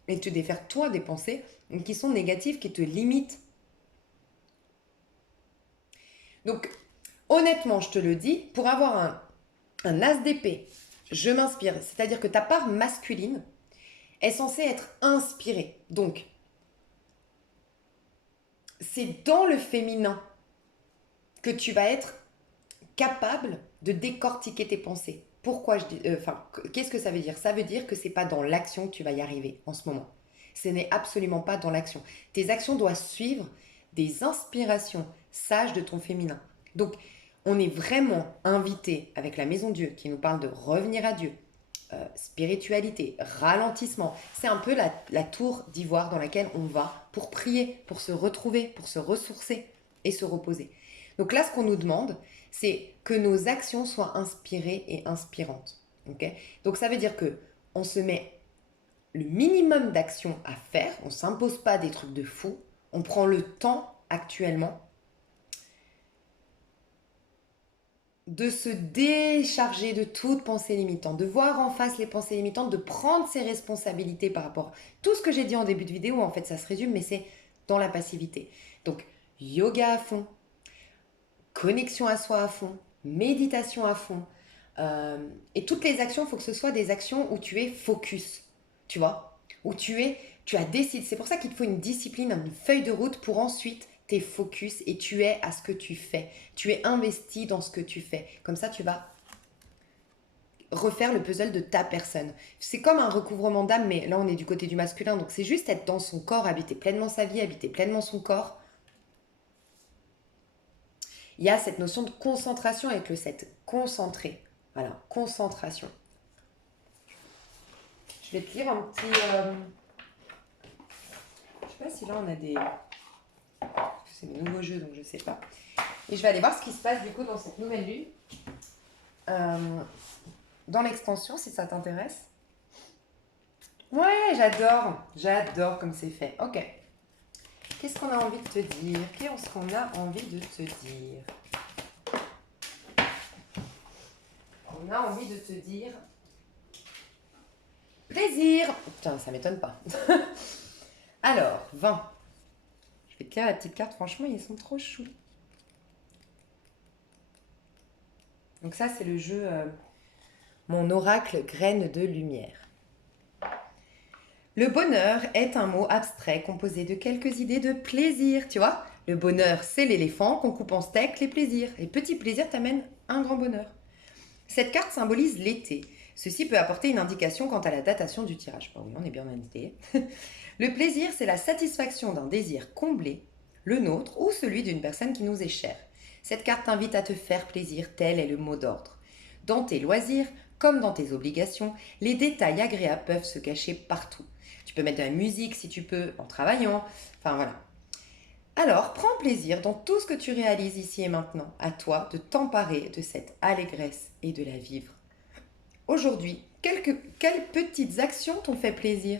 et te défaire toi des pensées qui sont négatives, qui te limitent. Donc, honnêtement, je te le dis, pour avoir un as d'épée, je m'inspire, c'est-à-dire que ta part masculine est censée être inspirée. Donc, c'est dans le féminin que tu vas être capable de décortiquer tes pensées. Pourquoi je dis, qu'est-ce que ça veut dire? Ça veut dire que c'est pas dans l'action que tu vas y arriver en ce moment. Ce n'est absolument pas dans l'action. Tes actions doivent suivre des inspirations sages de ton féminin. Donc, on est vraiment invité avec la Maison Dieu qui nous parle de revenir à Dieu, spiritualité, ralentissement. C'est un peu la tour d'ivoire dans laquelle on va pour prier, pour se retrouver, pour se ressourcer et se reposer. Donc là, ce qu'on nous demande, c'est que nos actions soient inspirées et inspirantes. Okay? Donc ça veut dire que on se met le minimum d'actions à faire, on ne s'impose pas des trucs de fou, on prend le temps actuellement de se décharger de toute pensée limitante, de voir en face les pensées limitantes, de prendre ses responsabilités par rapport à tout ce que j'ai dit en début de vidéo. En fait, ça se résume, mais c'est dans la passivité. Donc, yoga à fond, connexion à soi à fond, méditation à fond. Et toutes les actions, il faut que ce soit des actions où tu es focus, tu vois, où tu as décidé. C'est pour ça qu'il te faut une discipline, une feuille de route pour ensuite t'es focus et tu es à ce que tu fais. Tu es investi dans ce que tu fais. Comme ça, tu vas refaire le puzzle de ta personne. C'est comme un recouvrement d'âme, mais là, on est du côté du masculin. Donc, c'est juste être dans son corps, habiter pleinement sa vie, habiter pleinement son corps. Il y a cette notion de concentration avec le 7. Concentrer. Voilà, concentration. Je vais te lire un petit... Je sais pas si là, on a des... C'est des nouveaux jeux, donc je sais pas. Et je vais aller voir ce qui se passe du coup dans cette nouvelle lune. Dans l'extension, si ça t'intéresse. Ouais, j'adore. J'adore comme c'est fait. Ok. Qu'est-ce qu'on a envie de te dire? Qu'est-ce qu'on a envie de te dire? On a envie de te dire... Plaisir. Putain, ça m'étonne pas. Alors, 20. Je vais te lire la petite carte. Franchement, ils sont trop choux. Donc ça, c'est le jeu Mon oracle graine de lumière. Le bonheur est un mot abstrait composé de quelques idées de plaisir. Tu vois, le bonheur, c'est l'éléphant qu'on coupe en steak, les plaisirs. Les petits plaisirs t'amènent un grand bonheur. Cette carte symbolise l'été. Ceci peut apporter une indication quant à la datation du tirage. Bon, oui, on est bien en été. Le plaisir, c'est la satisfaction d'un désir comblé, le nôtre ou celui d'une personne qui nous est chère. Cette carte t'invite à te faire plaisir, tel est le mot d'ordre. Dans tes loisirs, comme dans tes obligations, les détails agréables peuvent se cacher partout. Tu peux mettre de la musique si tu peux, en travaillant, enfin voilà. Alors, prends plaisir dans tout ce que tu réalises ici et maintenant. À toi de t'emparer de cette allégresse et de la vivre. Aujourd'hui, quelles petites actions t'ont fait plaisir?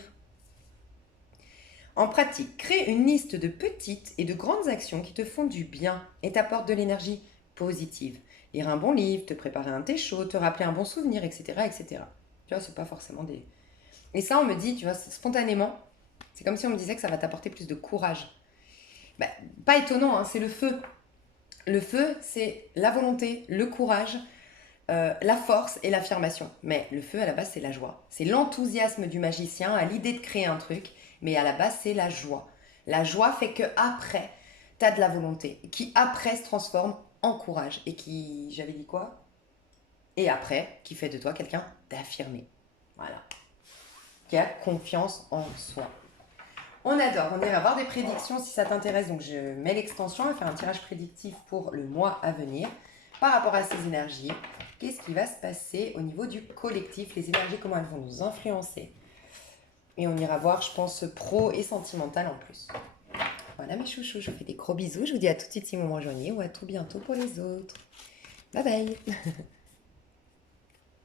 En pratique, crée une liste de petites et de grandes actions qui te font du bien et t'apportent de l'énergie positive. Lire un bon livre, te préparer un thé chaud, te rappeler un bon souvenir, etc. etc. Tu vois, c'est pas forcément des... Et ça, on me dit, tu vois, spontanément, c'est comme si on me disait que ça va t'apporter plus de courage. Bah, pas étonnant, hein, c'est le feu. Le feu, c'est la volonté, le courage, la force et l'affirmation. Mais le feu, à la base, c'est la joie. C'est l'enthousiasme du magicien à l'idée de créer un truc, mais à la base, c'est la joie. La joie fait que après, t'as de la volonté, qui après se transforme en courage et qui, j'avais dit quoi? Et après, qui fait de toi quelqu'un d'affirmé. Voilà. Qui a confiance en soi. On adore, on ira voir des prédictions si ça t'intéresse. Donc je mets l'extension, on va faire un tirage prédictif pour le mois à venir. Par rapport à ces énergies, qu'est-ce qui va se passer au niveau du collectif? Les énergies, comment elles vont nous influencer? Et on ira voir, je pense, pro et sentimental en plus. Voilà mes chouchous, je vous fais des gros bisous. Je vous dis à tout de suite si vous me rejoignez ou à tout bientôt pour les autres. Bye bye.